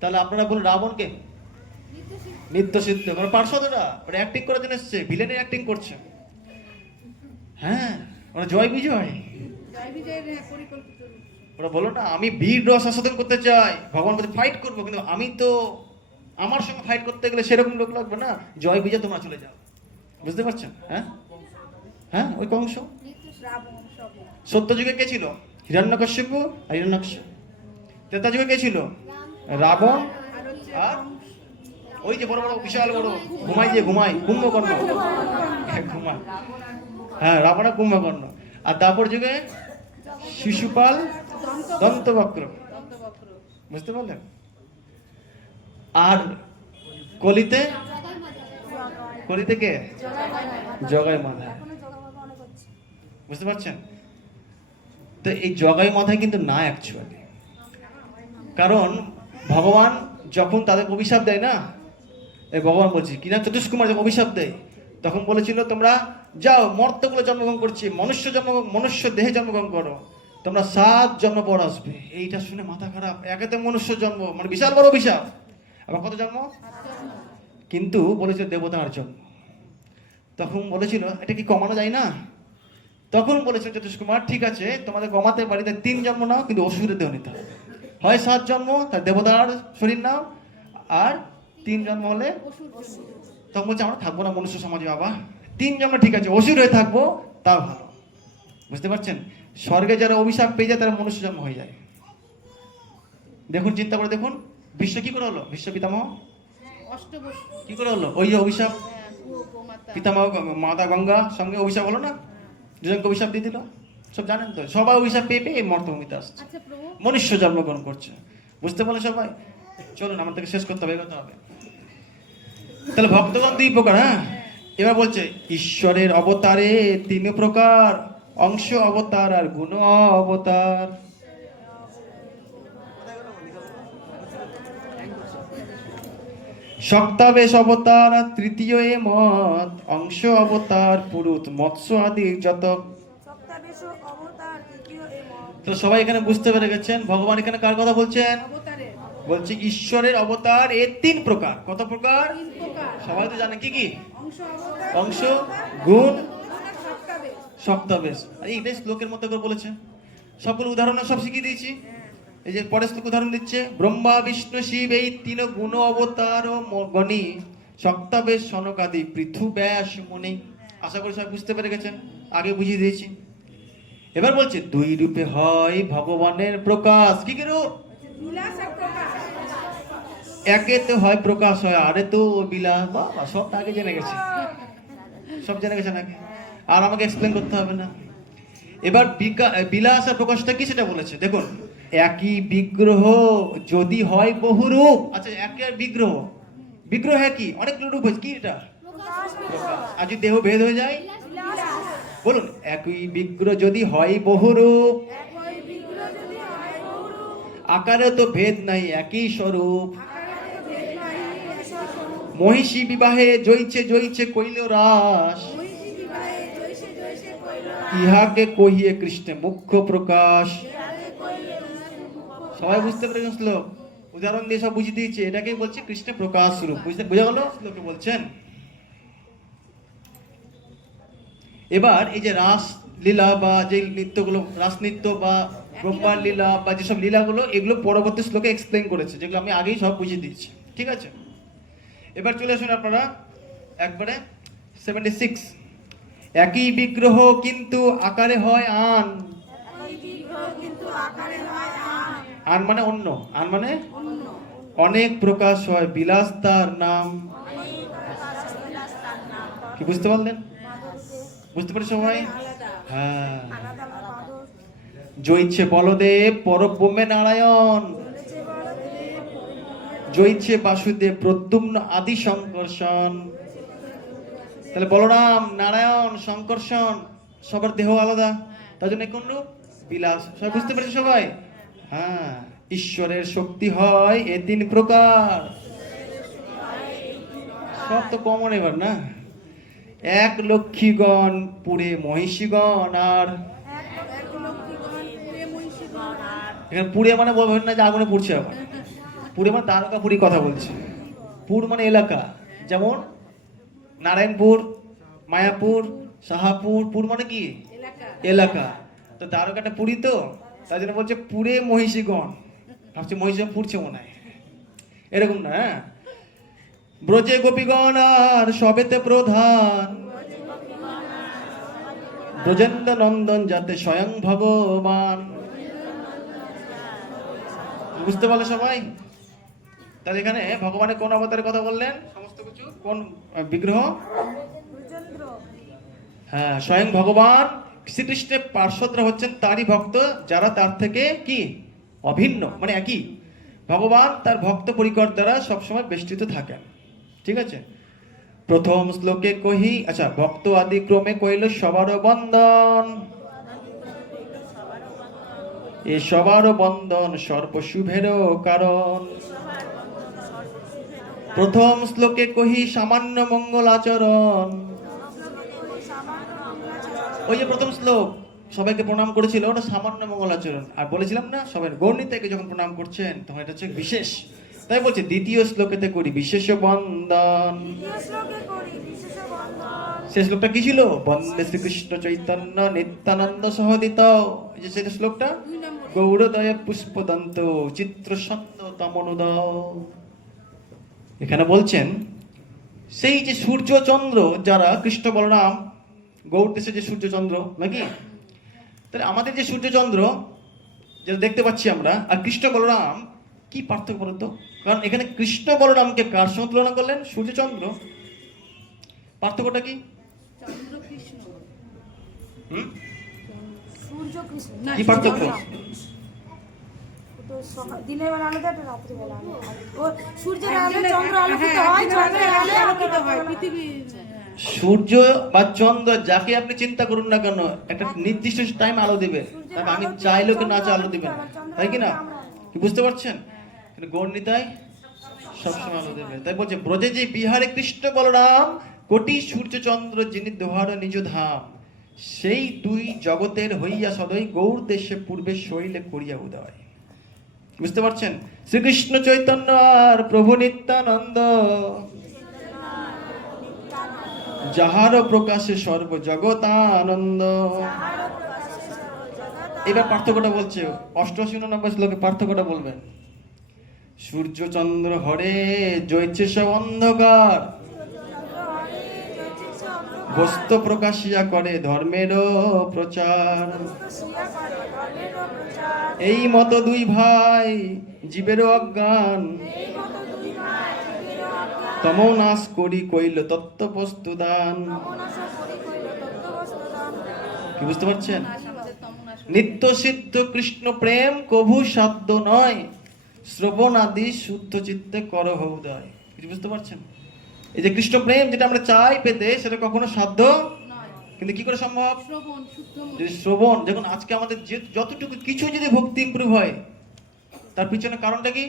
তাহলে আপনারা বলুন রাবণকে নিত্য সিদ্ধ, মানে পার্শ্বদরা ওরা অ্যাক্টিং করার জন্য এসছে, ভিলেনের অ্যাক্টিং করছে। হ্যাঁ, ওরা জয় বিজয়, ওরা বলো না আমি বীর রস আস্বাদন করতে চাই, ভগবান বলতে ফাইট করবো, কিন্তু আমি তো আমার সঙ্গে ফাইট করতে গেলে সেরকম লোক লাগবে না, জয় বিজয় তোমরা চলে যাও। বুঝতে পারছেন? হ্যাঁ হ্যাঁ, ওই কংস। সত্য যুগে কে ছিল, হিরণ্যকশ্যপু আর হিরণ্যাক্ষ। ত্রেতা যুগে কে ছিল, রাবণ আর ওই যে বড় বড় বিশাল বড় ঘুমায় কুম্ভকর্ণ, ঘুমায়, হ্যাঁ রাবণ আর কুম্ভকর্ণ। আর তারপর যুগে শিশুপাল দন্তবক্র, বুঝতে পারলেন? আর কলিতে কে, জগাই মাধা, বুঝতে পারছেন? তো এই জগাই মাথায় কিন্তু না অ্যাকচুয়ালি, কারণ ভগবান যখন তাদের অভিশাপ দেয় না, এই ভগবান বলছি কিনা চতুষ্কুমার যখন অভিশাপ দেয় তখন বলেছিল তোমরা যাও মর্তকুলে জন্মগ্রহণ করছি, মনুষ্য দেহে জন্মগ্রহণ করো, তোমরা 7 জন্ম পর আসবে। এইটা শুনে মাথা খারাপ, একে তো মনুষ্য জন্ম, মানে বিশাল বড় অভিশাপ, আবার কত জন্ম, কিন্তু বলেছিল দেবতার জন্ম। তখন বলেছিল এটা কি কমানো যায় না, তখন বলেছিল চতুষ্কুমার ঠিক আছে তোমাদের কমাতে পারি, তাই 3 জন্ম নাও, কিন্তু অসুরের দেহ নিতে হবে, হয় 7 জন্ম তার দেবতার শরীর নাও, আর 3 জন্ম হলে তখন বলছে আমরা থাকবো না মনুষ্য সমাজে, বাবা 3 জন্ম ঠিক আছে, অসুর হয়ে থাকবো তাও ভালো। বুঝতে পারছেন? স্বর্গে যারা অভিশাপ পেয়ে যায় তারা মনুষ্য জন্ম হয়ে যায়। দেখুন, চিন্তা করে দেখুন, বিশ্ব কি করে হলো, বিশ্ব পিতামহ কি করে হলো, ওই যে অভিশাপ, পিতামহ মাতা গঙ্গা সঙ্গে অভিশাপ হলো না, দুজনকে অভিশাপ দিয়ে দিল, সব জানেন তো, সবাই অভিশাপ পেয়ে পেয়ে মর্তভূমিতে আসছে, মনুষ্য জন্মগ্রহণ করছে। বুঝতে পারলে সবাই? চলুন আমার থেকে শেষ করতে হবে, এগোতে হবে। তাহলে ভক্তগণ 2 প্রকার। হ্যাঁ, এবার বলছে ঈশ্বরের অবতারে 3 প্রকার, অংশ অবতার আর গুণ অবতার। শক্তাবেশ অবতার আর তৃতীয় এ মত, অংশ অবতার পুরুত মৎস্য আদি যত। তো সবাই এখানে বুঝতে পেরে গেছেন ভগবান এখানে কার কথা বলছেন, বলছে ঈশ্বরের অবতার এ 3 প্রকার। কত প্রকার? সবাই তো জানে কি কি, অংশ, গুণ, শক্তাবেশ। আর এইটাই শ্লোকের মতো করে বলেছেন, সকল উদাহরণ সব শিখিয়ে দিয়েছি। এই যে পরের শ্লোক উদাহরণ দিচ্ছে, ব্রহ্মা বিষ্ণু শিব এই 3 গুণ অবতার গণী, শক্তাবেশ সনকাদি পৃথু ব্যাস মুনি। আশা করি সবাই বুঝতে পেরে গেছেন, আগে বুঝিয়ে দিয়েছি। এবার বলছে 2 রূপে হয় ভগবানের প্রকাশ। কি কি রূপ? একে তো হয় প্রকাশ হয়, আরে তো বিলাস, বাবা সব আগে জেনে গেছে, সব জেনে গেছে নাকি, আর আমাকে এক্সপ্লেন করতে হবে না। এবার বিলাস আর প্রকাশটা কি সেটা বলেছে দেখুন। একই বিগ্রহ যদি হয় বহুরূপ, আচ্ছা একই আর বিগ্রহ, বিগ্রহ হ্যাঁ কি অনেকগুলো রূপ হয়েছে, কি এটা প্রকাশ। আর যদি দেহ ভেদ হয়ে যায়, বলুন একই বিগ্রহ যদি হয় বহুরূপ, আকারে তো ভেদ নাই একই স্বরূপ। মহিষী বিবাহে জয়ছে জয়ছে কইল রাস, ইহাকে কহিয়ে কৃষ্ণে মুখ্য প্রকাশ। সবাই বুঝতে পেরেছেন শ্লোক, উদাহরণ দিয়ে সব বুঝিয়ে দিয়েছে, এটাকেই বলছে কৃষ্ণের প্রকাশ রূপ। বুঝতে বোঝা গেল শ্লোকে বলছেন। এবার এই যে রাস লীলা বা যে নৃত্যগুলো, রাস নৃত্য বা ব্রহ্মার লীলা বা যেসব লীলাগুলো, এগুলো পরবর্তী শ্লোকে এক্সপ্লেন করেছে, যেগুলো আমি আগেই সব বুঝিয়ে দিয়েছি, ঠিক আছে। এবার চলে আসুন আপনারা একবারে 76। একই বিগ্রহ কিন্তু আকারে হয় আন, আন মানে অন্য, আন মানে অনেক প্রকাশ হয় বিলাস তার নাম। কি বুঝতে পারলেন, বুঝতে পারি সবাই? হ্যাঁ, জয়ছে বলদেব পরব্রহ্মে নারায়ণ, জয়ছে বাসুদেব প্রদ্যুম্ন আদি শঙ্কর্ষণ। তাহলে বলরাম, নারায়ণ, শঙ্কর্ষণ সবার দেহ আলাদা, তার জন্য কোন রূপ বিলাস। সবাই বুঝতে পেরেছে সবাই? হ্যাঁ, ঈশ্বরের শক্তি হয় এ 3 প্রকার। সব তো কমন এবার না। এক লক্ষ্মীগণ পুরে মহিষীগণ, আর এখানে পুরে মানে বলবেন না যে আগুনে পুড়ছে, আবার পুরে মানে দ্বারকাপুরি কথা বলছে। পুর মানে এলাকা, যেমন নারায়ণপুর, মায়াপুর, সাহাপুর, পুর মানে কি এলাকা। তো দ্বারকাটা পুরী, তো তাই জন্য বলছে পুরে মহিষীগণ, ভাবছে মহিষীগণ পুড়ছে মনে হয়, এরকম না। হ্যাঁ, ব্রজে গোপীগণ আর সবেতে প্রধান, ব্রজেন্দ্র নন্দন যাতে স্বয়ং ভগবান। বুঝতে পারলে সবাই? তাহলে এখানে ভগবানের কোন অবতারের কথা বললেন, সমস্ত কিছু কোন বিগ্রহ? হ্যাঁ, স্বয়ং ভগবান শ্রীকৃষ্ণের পার্শ্বদরা হচ্ছেন তারই ভক্ত, যারা তার থেকে কি অভিন্ন, মানে একই। ভগবান তার ভক্ত পরিকর দ্বারা সবসময় বেষ্টিত থাকেন, ঠিক আছে। প্রথম শ্লোকে কহি, আচ্ছা, ভক্ত আদি ক্রমে কইল সবার বন্দন, এ সবার বন্দন সর্বশুভেরও কারণ। প্রথম শ্লোকে কহি সামান্য মঙ্গল আচরণ। ওই যে প্রথম শ্লোক সবাইকে প্রণাম করেছিল, ওটা সামান্য মঙ্গল আচরণ। আর বলেছিলাম না, সবাই গৌরনীতাকে যখন প্রণাম করছেন তখন এটা হচ্ছে বিশেষ। তাই বলছে দ্বিতীয় শ্লোকেতে করি বিশেষ বন্দন। সেই শ্লোকটা কি ছিল? বন্দে শ্রীকৃষ্ণ চৈতন্য নিত্যানন্দ সহদিত, এই যে সেটা শ্লোকটা, গৌরদয় পুষ্পদন্ত চিত্র ছন্দ তমনুদ। এখানে বলছেন সেই যে সূর্য চন্দ্র, যারা কৃষ্ণ বলরাম গৌর দেশে যে সূর্য চন্দ্র নাকি, তাহলে আমাদের যে সূর্য চন্দ্র যেটা দেখতে পাচ্ছি আমরা, আর কৃষ্ণ বলরাম কি পার্থক্য বলতো? কারণ এখানে কৃষ্ণ বলরামকে কার সঙ্গে তুলনা করলেন? সূর্য চন্দ্র। পার্থক্যটা কি? কি পার্থক্য? দিনের বেলা আলাদা, একটা রাত্রি বেলা আলাদা। ও সূর্যের আলো চন্দ্র আলোকিত হয়, চন্দ্রের আলো আলোকিত হয় পৃথিবী। সূর্য বা চন্দ্র যাকে আপনি চিন্তা করুন না কেন, একটা নির্দিষ্ট টাইম আলো দিবে, আমি চাইলেও কি না চাই আলো দিবেন, তাই কি না? কি বুঝতে পারছেন? গৌরনীতায় সবসময় আলো দেবে। তাই বলছে ব্রজে যে বিহারে কৃষ্ণ বলরাম কোটি সূর্য চন্দ্র যিনি দোহার নিজ ধাম, সেই 2 জগতের হইয়া সদয় গৌর দেশে পূর্বে শৈলে করিয়া উদয়। বুঝতে পারছেন? শ্রীকৃষ্ণ চৈতন্য আর প্রভু নিত্যানন্দ, যাহার প্রকাশে সর্ব জগৎ আনন্দ। এবার পার্থক্যটা বলছে 88-89 শ্লোকে পার্থক্যটা বলবেন। সূর্য চন্দ্র হরে জয়ছে সব অন্ধকার, বস্তু প্রকাশিয়া করে ধর্মেরও প্রচার। এই মতো 2 ভাই জীবেরও অজ্ঞান, তমো নাশ করি কইল তত্ত্ব বস্তু দান। তমনাশ করি কইল তত্ত্ববস্তু দান। কি বুঝতে পারছেন? নিত্য সিদ্ধ কৃষ্ণ প্রেম কভু সাধ্য নয়, শ্রবণ আদি শুদ্ধ চিত্তে কর হৌদয়। কিছু বুঝতে পারছেন? এই যে কৃষ্ণ প্রেম যেটা আমরা চাই পেতে, সেটা কখনো সাধ্য কিন্তু কি করে সম্ভব? যদি শ্রবণ, যখন আজকে আমাদের যতটুকু কিছু যদি ভক্তি ইমপ্রুভ হয়, তার পিছনে কারণটা কি?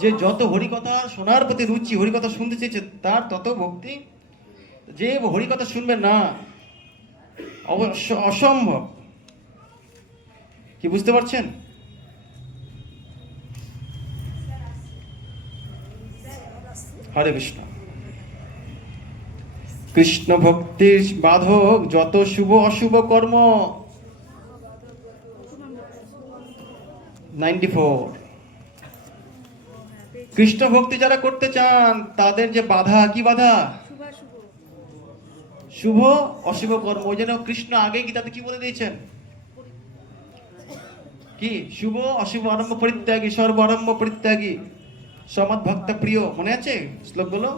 যে যত হরিকথা শোনার প্রতি রুচি, হরিকথা শুনতে চেয়েছে, তার তত ভক্তি। যে হরিকথা শুনবে না, অবশ্য অসম্ভব। কি বুঝতে পারছেন? হরে কৃষ্ণ। কৃষ্ণ ভক্তির বাধক যত শুভ অশুভ কর্ম। 94। কৃষ্ণ ভক্তি যারা করতে চান, তাদের যে বাধা, কি বাধা? শুভ অশুভ কর্ম। ওই জন্য কৃষ্ণ আগে গীতাতে কি বলে দিয়েছেন? কি? শুভ অশুভ আরম্ভ পরিত্যাগী, সর্ব আরম্ভ পরিত্যাগী, সমাদ ভক্ত প্রিয়। মনে আছে শ্লোকগুলো?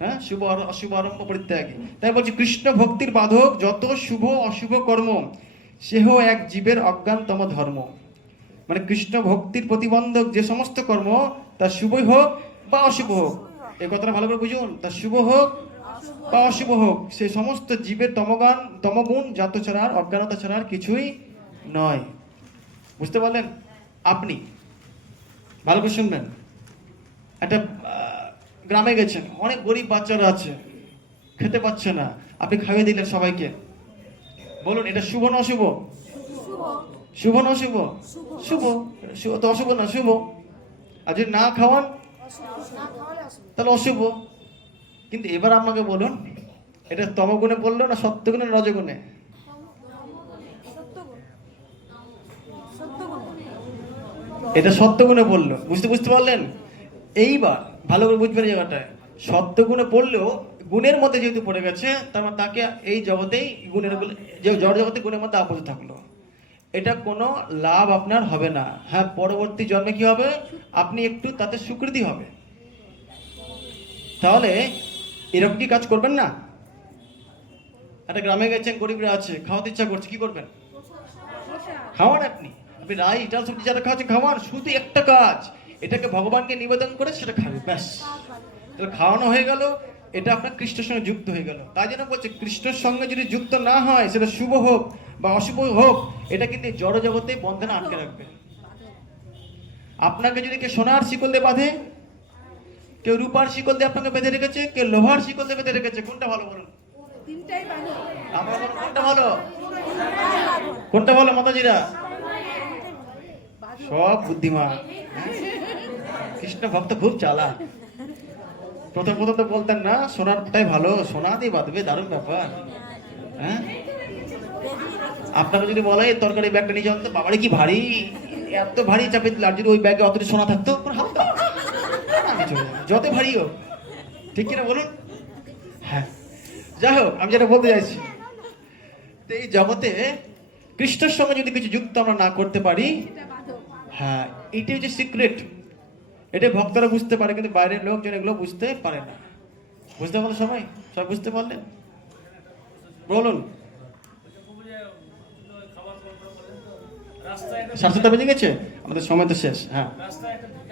হ্যাঁ, শুভ অশুভ আরম্ভ পরিত্যাগী। তাই বলছি কৃষ্ণ ভক্তির বাধক যত শুভ অশুভ কর্ম, সেহ এক জীবের অজ্ঞানতম ধর্ম। মানে কৃষ্ণ ভক্তির প্রতিবন্ধক যে সমস্ত কর্ম, তা শুভই হোক বা অশুভ হোক, এই কথাটা ভালো করে বুঝুন। তা শুভ হোক বা অশুভ হোক, সে সমস্ত জীবের তমগুণ জাত ছাড়ার, অজ্ঞানতা ছাড়ার কিছুই নয়। বুঝতে পারলেন? আপনি ভালো করে শুনবেন। একটা গ্রামে গেছেন, অনেক গরিব বাচ্চারা আছে, খেতে পাচ্ছে না, আপনি খাইয়ে দিলেন সবাইকে। বলুন, এটা শুভ না অশুভ? শুভ না অশুভ? শুভ। শুভ তো অশুভ না, শুভ। আর যদি না খাওয়ান তাহলে অশুভ। কিন্তু এবার আমাকে বলুন, এটা তমগুণে পড়লো না সত্যগুণে, রজগুণে? এটা সত্যগুণে পড়লো। বুঝতে পারলেন? এইবার ভালো করে বুঝবেন জায়গাটায়। সত্যগুণে পড়লেও গুণের মধ্যে যেহেতু পড়ে গেছে, তার মানে তাকে এই জগতেই গুণের, যে জড় জগতে গুণের মধ্যে আবদ্ধ থাকলো। এটা কোনো লাভ আপনার হবে না। হ্যাঁ, পরবর্তী জন্মে কি হবে? আপনি একটু তাতে স্বীকৃতি হবে। তাহলে এরকম কি কাজ করবেন না? একটা গ্রামে গেছেন, গরিবরা আছে, খাওয়াতে ইচ্ছা করছে, কি করবেন? খাওয়ান। আপনি রাই ডাল সবজি যারা খাওয়াচ্ছেন, খাওয়ান। শুধু একটা কাজ, এটাকে ভগবানকে নিবেদন করে সেটা খাবে, ব্যাস। তাহলে খাওয়ানো হয়ে গেল, এটা আপনার কৃষ্ণের সঙ্গে যুক্ত হয়ে গেল। তাই জন্য বলছে, কৃষ্ণের সঙ্গে যদি যুক্ত না হয়, সেটা শুভ হোক বা অশুভ হোক, এটা কিন্তু জড় জগতে বন্ধনে আটকে রাখবে। আপনাকে যদি কেউ সোনার শিকল দিয়ে বাঁধে, কেউ রূপার শিকল দিয়ে আপনাকে বেঁধে রেখেছে, কেউ লোহার শিকল দিয়ে বেঁধে রেখেছে, কোনটা ভালো বলুন? আমরা বলুন, কোনটা ভালো? কোনটা ভালো মাতাজিরা? সব বুদ্ধিমান। কৃষ্ণ ভক্ত খুব চালাক। প্রথম তো বলতেন না, সোনারটাই ভালো, সোনা দিয়ে বাঁধবে, দারুণ ব্যাপার। হ্যাঁ, আপনাকে যদি বলে তরকারি ব্যাগটা নিয়ে যান, তো বাবারে কি ভারী, এত ভারী চাপে দিল, আর যদি ওই ব্যাগে অতটি সোনা থাকতো, যত ভারী হোক, ঠিক কিনা বলুন? হ্যাঁ, যাই হোক, আমি যেটা বলতে চাইছি, এই জগতে কৃষ্ণের সঙ্গে যদি কিছু যুক্ত আমরা না করতে পারি, হ্যাঁ, এটাই হচ্ছে সিক্রেট। এটা ভক্তরা বুঝতে পারে, কিন্তু বাইরের লোকজন এগুলো বুঝতে পারে না। বুঝতে পারলো সবাই? সব বুঝতে পারলেন? বলুন। 7:30 বেজে গেছে, আমাদের সময় তো শেষ। হ্যাঁ,